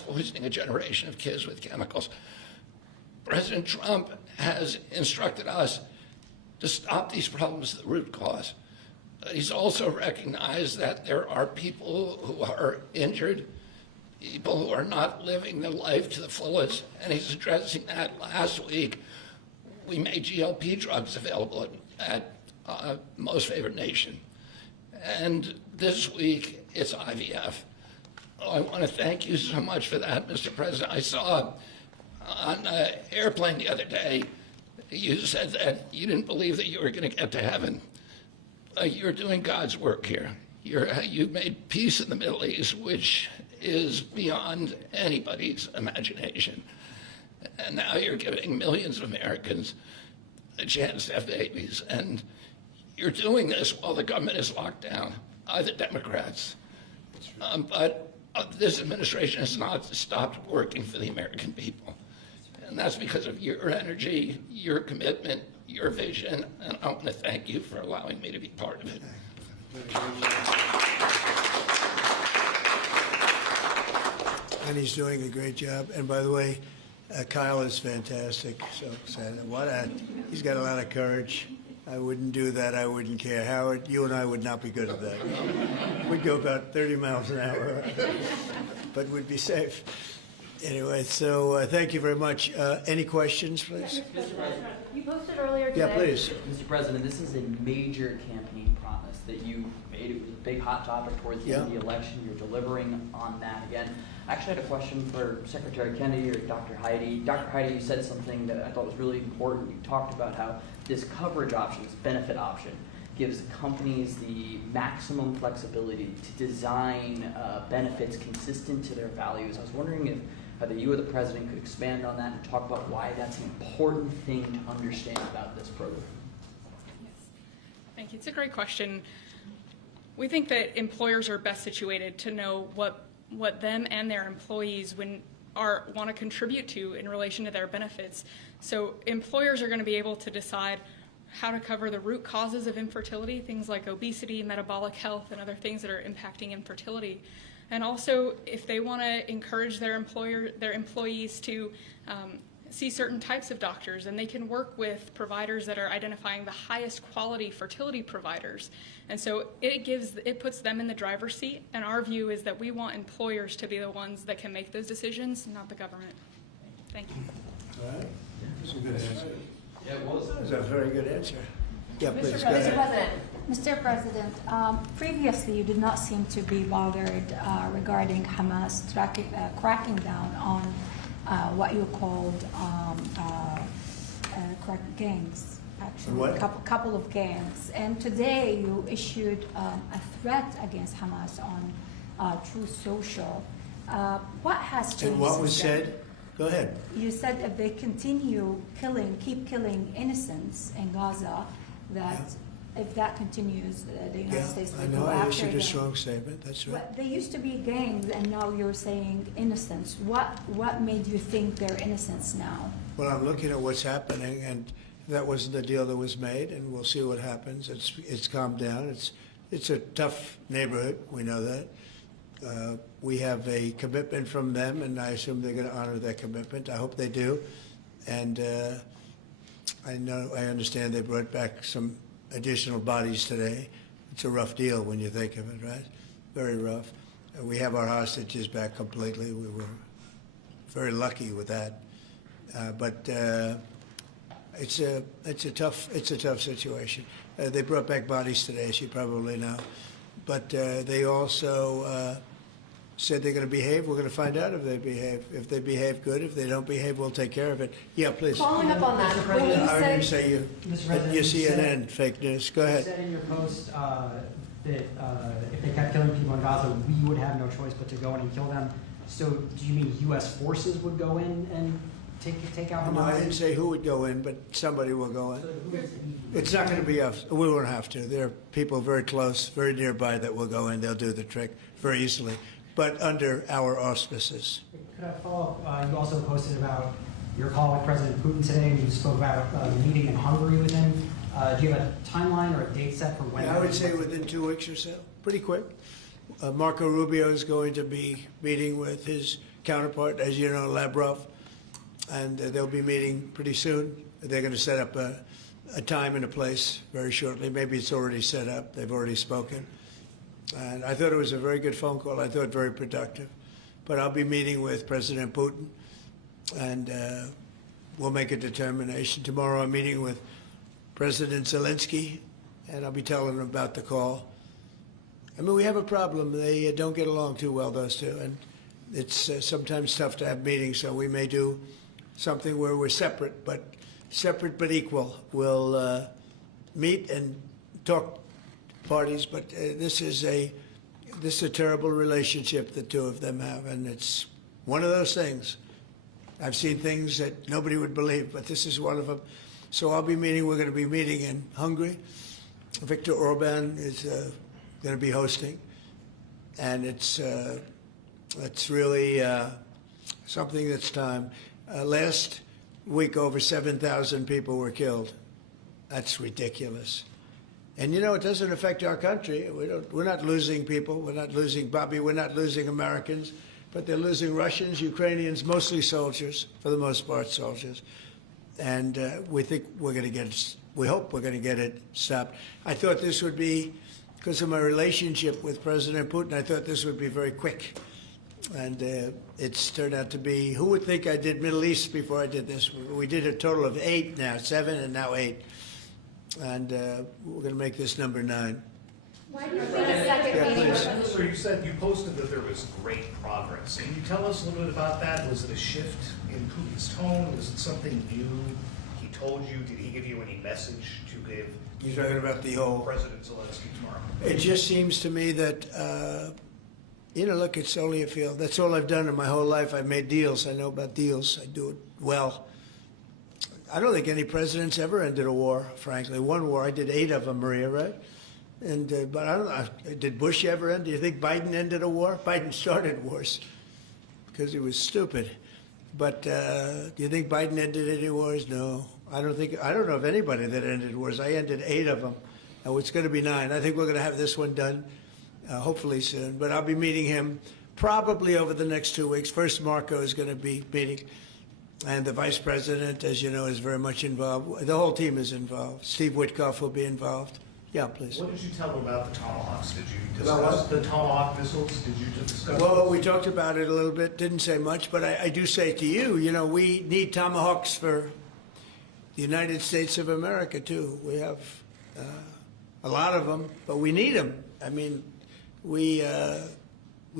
poisoning a generation of kids with chemicals. President Trump has instructed us to stop these problems at the root cause. He's also recognized that there are people who are injured, people who are not living their life to the fullest, and he's addressing that. Last week, we made GLP drugs available at Most Favored Nation. And this week, it's IVF. I want to thank you so much for that, Mr. President. I saw on an airplane the other day, you said that you didn't believe that you were going to get to heaven. You're doing God's work here. You've made peace in the Middle East, which is beyond anybody's imagination. And now you're giving millions of Americans a chance to have babies. And you're doing this while the government is locked down by the Democrats. But this administration has not stopped working for the American people. And that's because of your energy, your commitment, your vision, and I want to thank you for allowing me to be part of it. And he's doing a great job. And by the way, Kyle is fantastic. So excited. He's got a lot of courage. I wouldn't do that. I wouldn't care. Howard, you and I would not be good at that. We'd go about 30 miles an hour, but we'd be safe. Anyway, so thank you very much. Any questions, please? Mr. President, you posted earlier today. Yeah, please. Mr. President, this is a major campaign promise that you made. It was a big hot topic towards the end of the election. You're delivering on that again. I actually had a question for Secretary Kennedy or Dr. Heidi. Dr. Heidi, you said something that I thought was really important. You talked about how this coverage option, this benefit option, gives companies the maximum flexibility to design benefits consistent to their values. I was wondering if either you or the President could expand on that and talk about why that's an important thing to understand about this program. Yes. Thank you. It's a great question. We think that employers are best situated to know what them and their employees want to contribute to in relation to their benefits. So employers are going to be able to decide how to cover the root causes of infertility, things like obesity, metabolic health, and other things that are impacting infertility. And also, if they want to encourage their employees to see certain types of doctors, and they can work with providers that are identifying the highest quality fertility providers. And so it puts them in the driver's seat. And our view is that we want employers to be the ones that can make those decisions, not the government. Thank you. All right. That's a good answer. Yeah, what was that? That's a very good answer. Yeah, please, go Mr. ahead. President. Mr. President, previously you did not seem to be bothered regarding Hamas cracking down on what you called gangs, actually, What? couple of gangs. And today you issued a threat against Hamas on Truth Social. What has changed? And what was since then? said? Go ahead. You said if they continue keep killing innocents in Gaza, that if that continues, the United Yeah, States I will know, go I after issued a them. strong statement, that's right. But they used to be gangs, and now you're saying innocence. What made you think they're innocents now? Well, I'm looking at what's happening, and that wasn't the deal that was made, and we'll see what happens. It's calmed down. It's a tough neighborhood. We know that. We have a commitment from them, and I assume they're going to honor that commitment. I hope they do. And I understand they brought back some additional bodies today. It's a rough deal when you think of it, right? Very rough. We have our hostages back completely. We were very lucky with that. But it's a tough situation. They brought back bodies today, as you probably know. But they also said they're going to behave. We're going to find out if they behave. If they behave, good. If they don't behave, we'll take care of it. Yeah, please. Following up on that, when you I didn't said, say you. Mr. President, You you CNN, fake news. Go You ahead. said in your post that if they kept killing people in Gaza, we would have no choice but to go in and kill them. So do you mean U.S. forces would go in and take out No, I Hamas? didn't say who would go in, but somebody will go in. So who is he? It's not going to be us. We won't have to. There are people very close, very nearby that will go in. They'll do the trick very easily, but under our auspices. Could I follow up? You also posted about your call with President Putin today, and you spoke about the meeting in Hungary with him. Do you have a timeline or a date set for when? I would say within 2 weeks or so, pretty quick. Marco Rubio is going to be meeting with his counterpart, as you know, Lavrov, and they'll be meeting pretty soon. They're going to set up a time and a place very shortly. Maybe it's already set up. They've already spoken. And I thought it was a very good phone call. I thought very productive. But I'll be meeting with President Putin, and we'll make a determination. Tomorrow I'm meeting with President Zelensky, and I'll be telling him about the call. I mean, we have a problem. They don't get along too well, those two, and it's sometimes tough to have meetings, so we may do something where we're separate but equal. We'll meet and talk parties, but this is a terrible relationship the two of them have, and it's one of those things. I've seen things that nobody would believe, but this is one of them. So we're going to be meeting in Hungary. Viktor Orban is going to be hosting, and it's really something that's time. Last week, over 7,000 people were killed. That's ridiculous. And, you know, it doesn't affect our country. We're not losing people. We're not losing Bobby. We're not losing Americans. But they're losing Russians, Ukrainians, mostly soldiers, for the most part soldiers. And we think we're going to get it. We hope we're going to get it stopped. I thought this would be, because of my relationship with President Putin, I thought this would be very quick. And it's turned out to be, who would think I did Middle East before I did this? We did a total of 8 now, 7 and now 8. And we're going to make this number 9. why do you think a second meeting please. So you said, you posted that there was great progress. Can you tell us a little bit about that? Was it a shift in Putin's tone? Was it something new he told you? Did he give you any message to give You're talking about the whole... President Zelensky tomorrow? It just seems to me that, you know, look, it's only a field. That's all I've done in my whole life. I've made deals. I know about deals. I do it well. I don't think any president's ever ended a war, frankly. One war, I did 8 of them, Maria, right? And but I don't know, did Bush ever end? Do you think Biden ended a war? Biden started wars because he was stupid. But do you think Biden ended any wars? No. I don't know of anybody that ended wars. I ended 8 of them. Now it's going to be 9. I think we're going to have this one done, hopefully soon. But I'll be meeting him probably over the next 2 weeks. First, Marco is going to be meeting. And the vice president, as you know, is very much involved. The whole team is involved. Steve Witkoff will be involved. Yeah, please. What did you tell him about the Tomahawks? Did you About discuss the Tomahawk missiles? Did you discuss? Well, we talked about it a little bit. Didn't say much, but I do say to you, you know, we need Tomahawks for the United States of America, too. We have a lot of them, but we need them. I mean, we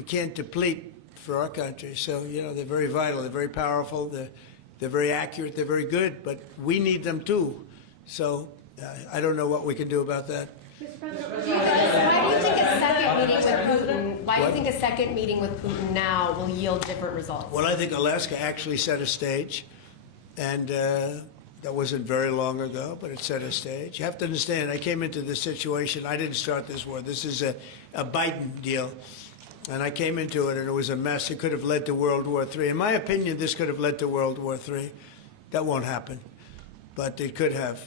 can't deplete for our country. So, you know, they're very vital. They're very powerful. They're very accurate. They're very good, but we need them, too. So I don't know what we can do about that. Why do you think a second meeting with Putin? Why do you think a second meeting with Putin now will yield different results? Well, I think Alaska actually set a stage, and That wasn't very long ago, but it set a stage. You have to understand, I came into this situation. I didn't start this war. This is a Biden deal. And I came into it, and it was a mess. It could have led to World War III. In my opinion, this could have led to World War III. That won't happen, but it could have.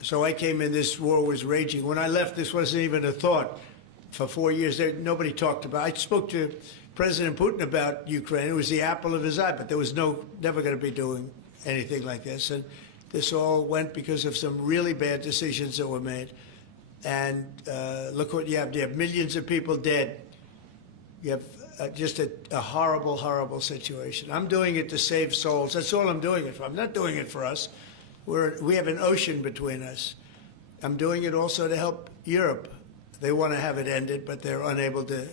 So I came in, this war was raging. When I left, this wasn't even a thought. For 4 years, nobody talked about it. I spoke to President Putin about Ukraine. It was the apple of his eye, but there was never going to be doing anything like this. And this all went because of some really bad decisions that were made. And look what you have. You have millions of people dead. You have just a horrible, horrible situation. I'm doing it to save souls. That's all I'm doing it for. I'm not doing it for us. We have an ocean between us. I'm doing it also to help Europe. They want to have it ended, but they're unable to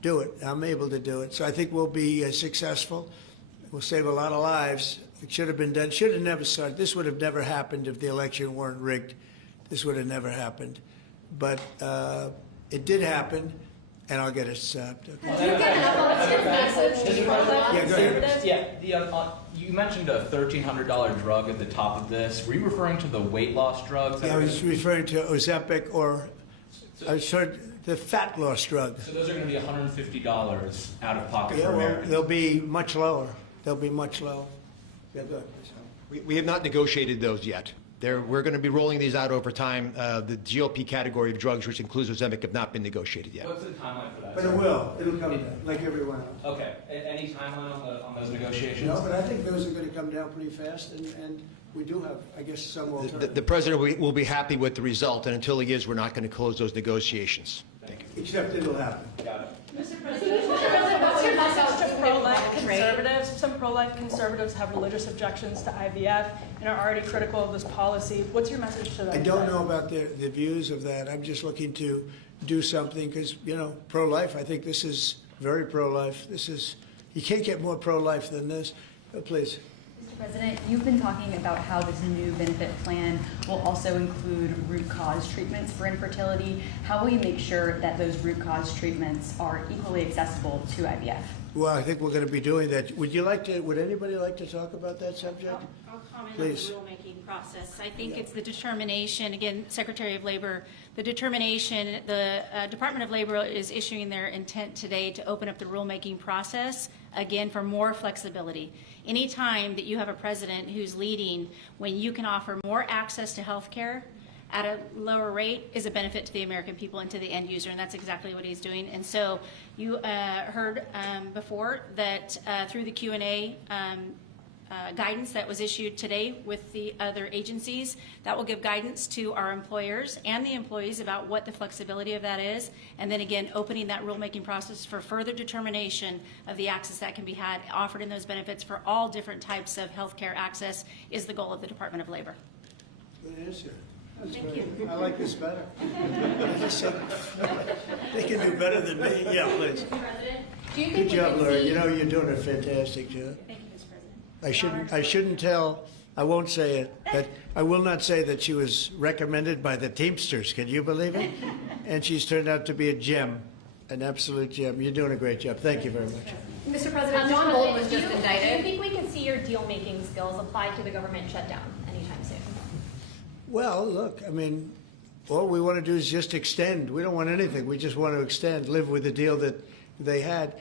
do it. I'm able to do it. So I think we'll be successful. We'll save a lot of lives. It should have been done. Should have never started. This would have never happened if the election weren't rigged. This would have never happened. But it did happen. And I'll get it stopped. Okay. What's your message to pro-life conservatives? Yeah, you mentioned a $1,300 drug at the top of this. Were you referring to the weight loss drugs? Yeah, I was referring to Ozempic, or I heard the fat loss drug. So those are going to be $150 out of pocket Yeah, for well, Americans. they'll be much lower. They'll be much lower. Yeah, go ahead. We have not negotiated those yet. We're going to be rolling these out over time. The GLP category of drugs, which includes Ozempic, have not been negotiated yet. What's the timeline for that? But it will. It'll come down, like everyone else. Okay. Any timeline on those negotiations? No, but I think those are going to come down pretty fast, and we do have, I guess, some alternatives. The president will be happy with the result, and until he is, we're not going to close those negotiations. Thank you. Except it'll happen. Got it. Mr. President, what's your message to pro-life Conservatives, some pro-life conservatives have religious objections to IVF and are already critical of this policy. What's your message to them? I don't know about the views of that. I'm just looking to do something because, pro-life, I think this is very pro-life. You can't get more pro-life than this. Please. Mr. President, you've been talking about how this new benefit plan will also include root cause treatments for infertility. How will you make sure that those root cause treatments are equally accessible to IVF? Well, I think we're going to be doing that. Would anybody like to talk about that subject? I'll comment Please. on the rulemaking process. I think it's the determination, again, Secretary of Labor, the determination, the Department of Labor is issuing their intent today to open up the rulemaking process, again, for more flexibility. Anytime that you have a president who's leading when you can offer more access to health care at a lower rate is a benefit to the American people and to the end user, and that's exactly what he's doing. And so you heard before that through the Q&A guidance that was issued today with the other agencies, that will give guidance to our employers and the employees about what the flexibility of that is, and then again opening that rulemaking process for further determination of the access that can be had offered in those benefits for all different types of health care access is the goal of the Department of Labor. Good answer. That's Thank great. you. I like this better. They can do better than me. Yeah, please. Mr. President, do you Good think we job, could Laura. see... You're doing a fantastic job. Thank you, Mr. President. I shouldn't tell, I won't say it, but I will not say that she was recommended by the Teamsters. Can you believe it? And she's turned out to be a gem, an absolute gem. You're doing a great job. Thank you very much. Mr. President, John Bolton was just Do indicted. you think we can see your deal-making skills applied to the government shutdown anytime soon? Well, look, all we want to do is just extend. We don't want anything. We just want to extend, live with the deal that they had.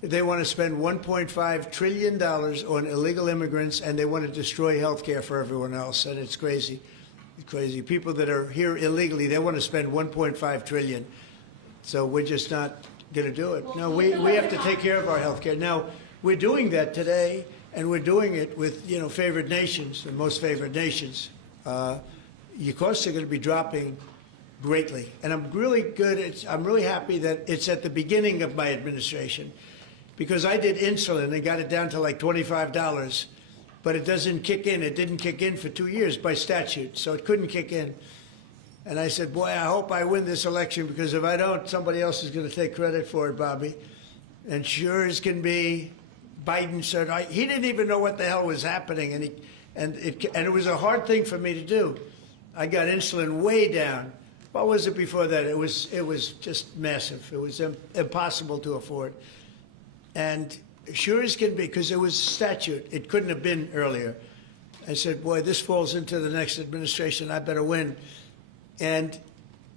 They want to spend $1.5 trillion on illegal immigrants, and they want to destroy health care for everyone else, and it's crazy. It's crazy. People that are here illegally, they want to spend $1.5 trillion. So we're just not going to do it. No, we have to take care of our health care. Now, we're doing that today, and we're doing it with, favored nations, the most favored nations. Your costs are going to be dropping greatly. And I'm really happy that it's at the beginning of my administration, because I did insulin and got it down to like $25, but it doesn't kick in. It didn't kick in for 2 years by statute, so it couldn't kick in. And I said, boy, I hope I win this election, because if I don't, somebody else is going to take credit for it, Bobby. And sure as can be, Biden said, he didn't even know what the hell was happening, and it was a hard thing for me to do. I got insulin way down. What was it before that? It was just massive. It was impossible to afford. And sure as can be, because it was statute, it couldn't have been earlier. I said, boy, this falls into the next administration. I better win. And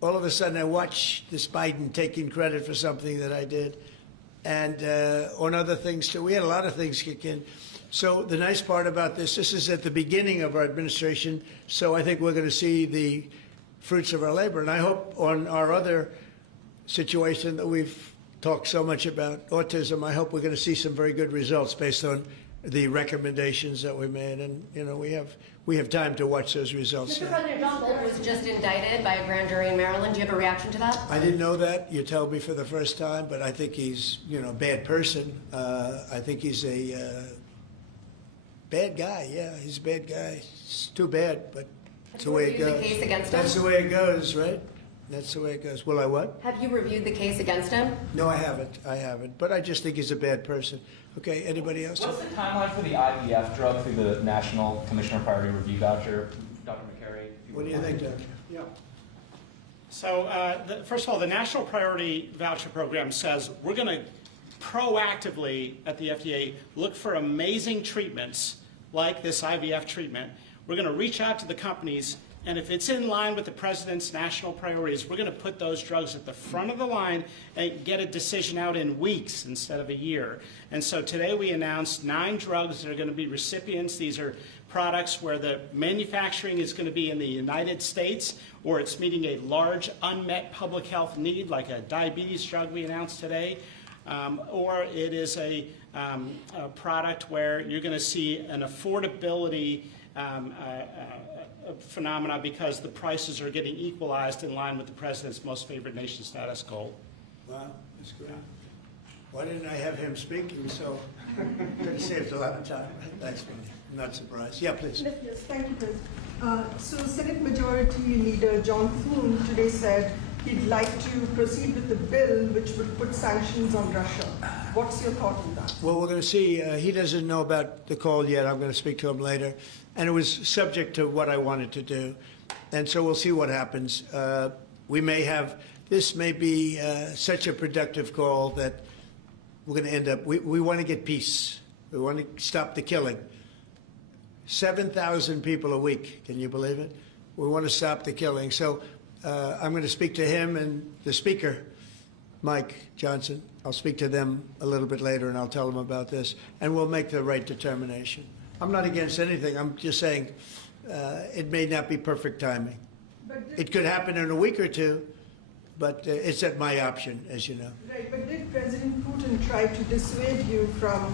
all of a sudden, I watch this Biden taking credit for something that I did, and on other things too. We had a lot of things kick in. So the nice part about this is at the beginning of our administration. So I think we're going to see the fruits of our labor. And I hope on our other situation that we've talked so much about, autism, I hope we're going to see some very good results based on the recommendations that we made. And, you know, we have time to watch those results. Mr. President, John Bolton was just indicted by a grand jury in Maryland. Do you have a reaction to that? I didn't know that. You told me for the first time, but I think he's, you know, a bad person. I think he's a bad guy. Yeah, he's a bad guy. It's too bad, but that's the way it goes. Have you reviewed the case against him? That's the way it goes, right? That's the way it goes. Will I what? Have you reviewed the case against him? No, I haven't. I haven't. But I just think he's a bad person. Okay, anybody else? What's the timeline for the IVF drug through the National Commissioner Priority Review Voucher? Dr. McCary? What do you think, Doctor? Yeah. So, first of all, the National Priority Voucher Program says we're going to proactively at the FDA look for amazing treatments like this IVF treatment. We're going to reach out to the companies, and if it's in line with the president's national priorities, we're going to put those drugs at the front of the line and get a decision out in weeks instead of a year. And so today we announced 9 drugs that are going to be recipients. These are products where the manufacturing is going to be in the United States, or it's meeting a large unmet public health need, like a diabetes drug we announced today, or it is a product where you're going to see an affordability phenomena because the prices are getting equalized in line with the president's most favored nation status goal. Wow, that's great. Why didn't I have him speaking? So could have saved a lot of time. Thanks, Manny. I'm not surprised. Yeah, please. Yes, thank you, President. So Senate Majority Leader John Thune today said he'd like to proceed with the bill which would put sanctions on Russia. What's your thought on that? Well, we're going to see. He doesn't know about the call yet. I'm going to speak to him later. And it was subject to what I wanted to do. And so we'll see what happens. We may have, this may be such a productive call that we're going to end up, we want to get peace. We want to stop the killing. 7,000 people a week, can you believe it? We want to stop the killing. So I'm going to speak to him and the speaker, Mike Johnson. I'll speak to them a little bit later and I'll tell them about this. And we'll make the right determination. I'm not against anything. I'm just saying it may not be perfect timing. It could happen in a week or two, but it's at my option, as you know. Right, but did President Putin try to dissuade you from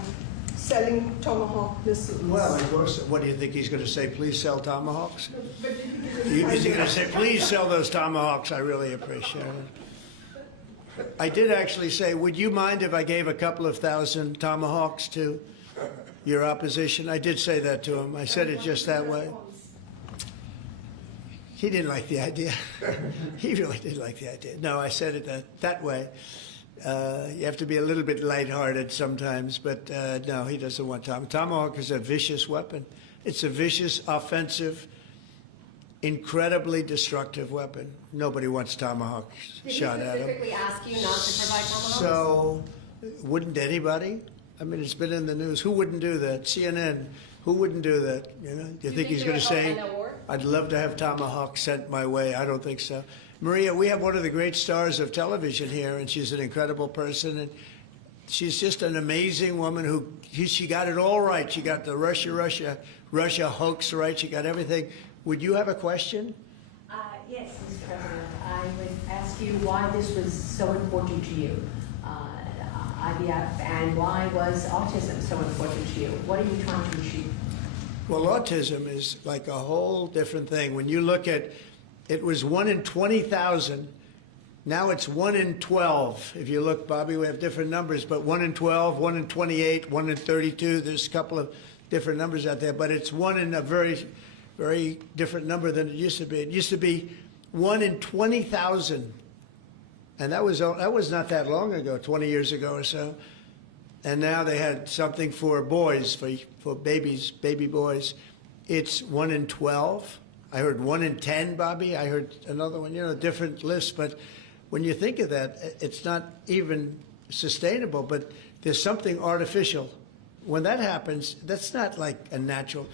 selling Tomahawk missiles? Well, of course. What do you think he's going to say? Please sell Tomahawks? But Is he going to say, please sell those Tomahawks? I really appreciate it. I did actually say, would you mind if I gave a couple of thousand Tomahawks to your opposition? I did say that to him. I said it just that way. He didn't like the idea. He really didn't like the idea. No, I said it that way. You have to be a little bit lighthearted sometimes, but no, he doesn't want Tomahawk. Tomahawk is a vicious weapon. It's a vicious, offensive, incredibly destructive weapon. Nobody wants Tomahawk shot at him. Did he specifically ask you not to provide Tomahawks? So, wouldn't anybody? I mean, it's been in the news. Who wouldn't do that? CNN. Who wouldn't do that? You know? Do you think he's going to say, "I'd love to have Tomahawk sent my way"? I don't think so. Maria, we have one of the great stars of television here, and she's an incredible person, and she's just an amazing woman who she got it all right. She got the Russia hoax right. She got everything. Would you have a question? Yes, Mr. President. I would ask you why this was so important to you, IVF, and why was autism so important to you? What are you trying to achieve? Well, autism is like a whole different thing. When you look at, it was 1 in 20,000. Now it's 1 in 12. If you look, Bobby, we have different numbers, but 1 in 12, 1 in 28, 1 in 32. There's a couple of different numbers out there, but it's 1 in a very, very different number than it used to be. It used to be 1 in 20,000. And that was not that long ago, 20 years ago or so. And now they had something for boys, for babies, baby boys. It's 1 in 12. I heard 1 in 10, Bobby. I heard another one, different lists. But when you think of that, it's not even sustainable, but there's something artificial. When that happens, that's not like a natural.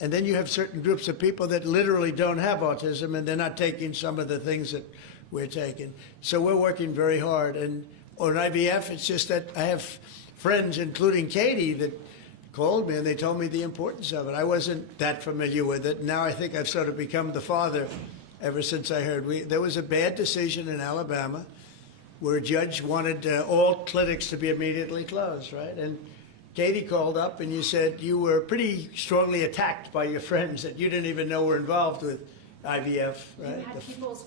And then you have certain groups of people that literally don't have autism, and they're not taking some of the things that we're taking. So we're working very hard. And on IVF, it's just that I have friends, including Katie, that called me and they told me the importance of it. I wasn't that familiar with it. Now I think I've sort of become the father ever since I heard. There was a bad decision in Alabama where a judge wanted all clinics to be immediately closed, right? And Katie called up and you said you were pretty strongly attacked by your friends that you didn't even know were involved with IVF, right? You had people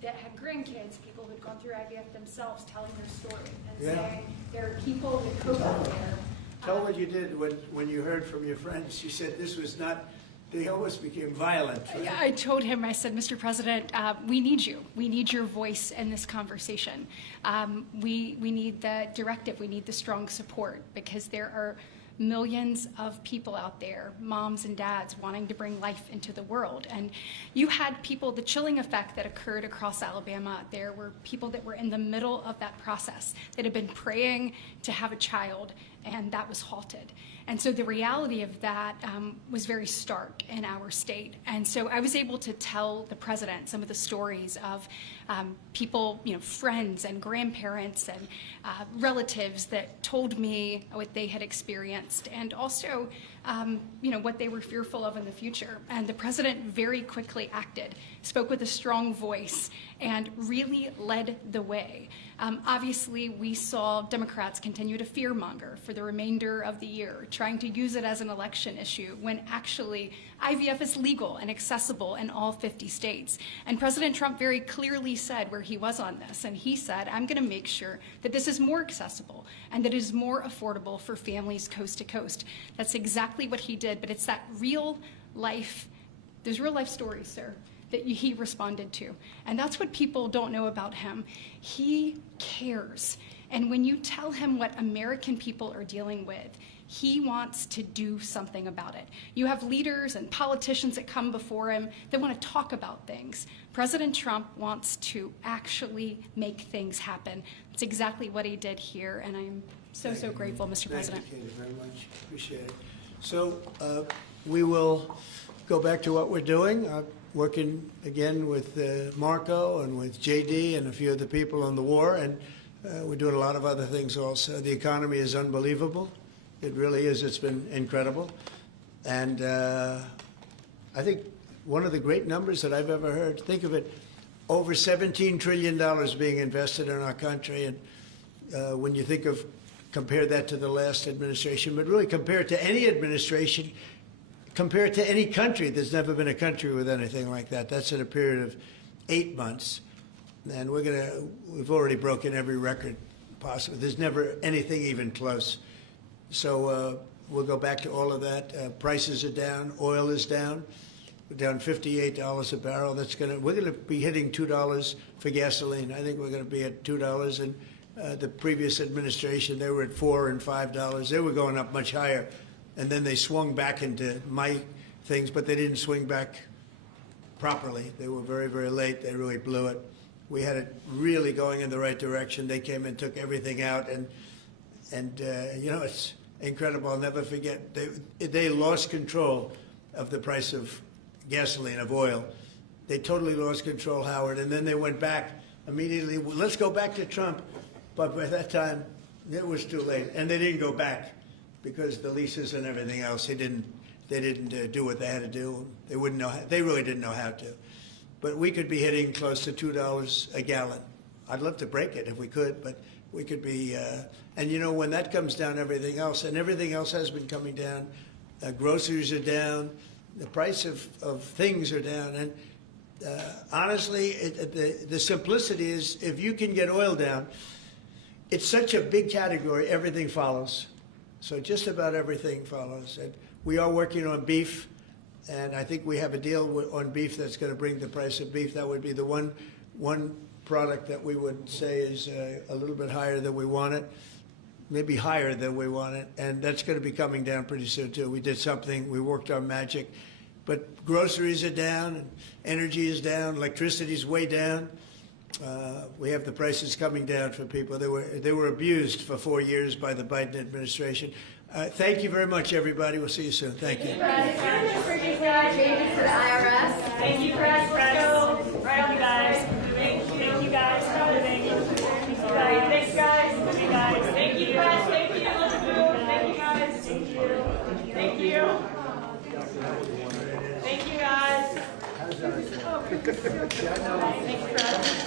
that had grandkids, people who'd gone through IVF themselves, telling their story and Yeah. saying there are people with hope out there. Tell what you did when you heard from your friends. You said this was not, they almost became violent. Right? I told him, I said, Mr. President, we need you. We need your voice in this conversation. We need the directive. We need the strong support because there are millions of people out there, moms and dads, wanting to bring life into the world. And you had people, the chilling effect that occurred across Alabama, there were people that were in the middle of that process that had been praying to have a child, and that was halted. And so the reality of that was very stark in our state. And so I was able to tell the president some of the stories of people, friends and grandparents and relatives that told me what they had experienced and also, what they were fearful of in the future. And the president very quickly acted, spoke with a strong voice, and really led the way. Obviously, we saw Democrats continue to fearmonger for the remainder of the year, trying to use it as an election issue when actually IVF is legal and accessible in all 50 states. And President Trump very clearly said where he was on this, and he said, I'm going to make sure that this is more accessible and that it is more affordable for families coast to coast. That's exactly what he did, but it's that real life, there's real life stories, sir, that he responded to. And that's what people don't know about him. He cares. And when you tell him what American people are dealing with, he wants to do something about it. You have leaders and politicians that come before him that want to talk about things. President Trump wants to actually make things happen. It's exactly what he did here, and I'm so grateful, Mr. President. Thank you, Katie, very much. Appreciate it. So we will go back to what we're doing. Working again with Marco and with JD and a few of the people on the war, and we're doing a lot of other things also. The economy is unbelievable. It really is. It's been incredible. And I think one of the great numbers that I've ever heard, think of it, over $17 trillion being invested in our country. And when you think of, compare that to the last administration, but really compare it to any administration, compare it to any country. There's never been a country with anything like that. That's in a period of 8 months. And we've already broken every record possible. There's never anything even close. So we'll go back to all of that. Prices are down. Oil is down. We're down $58 a barrel. We're going to be hitting $2 for gasoline. I think we're going to be at $2. And the previous administration, they were at $4 and $5. They were going up much higher. And then they swung back into my things, but they didn't swing back properly. They were very, very late. They really blew it. We had it really going in the right direction. They came and took everything out, and it's incredible. I'll never forget. They lost control of the price of gasoline, of oil. They totally lost control, Howard, and then they went back immediately. Let's go back to Trump. But by that time, it was too late, and they didn't go back. Because the leases and everything else, they didn't do what they had to do. They wouldn't know. They really didn't know how to. But we could be hitting close to $2 a gallon. I'd love to break it if we could, but we could be. And when that comes down, everything else has been coming down. Groceries are down. The price of things are down. And honestly, the simplicity is if you can get oil down, it's such a big category. Everything follows. So just about everything follows. And we are working on beef, and I think we have a deal on beef that's going to bring the price of beef. That would be the one product that we would say is a little bit higher than we want it, maybe higher than we want it, and that's going to be coming down pretty soon too. We did something. We worked our magic. But groceries are down, and energy is down, electricity is way down. We have the prices coming down for people. They were abused for 4 years by the Biden administration. Thank you very much, everybody. We'll see you soon. Thank you. Changes to the IRS. Thank you, press. Let's go. Right on, guys. Moving. Thank you, guys. Moving. Thanks, guys. Moving, guys. Thank you, press. Thank you. Let's move. Thank you, guys. Thank you. Thank you. Thank you, guys. Thanks, press.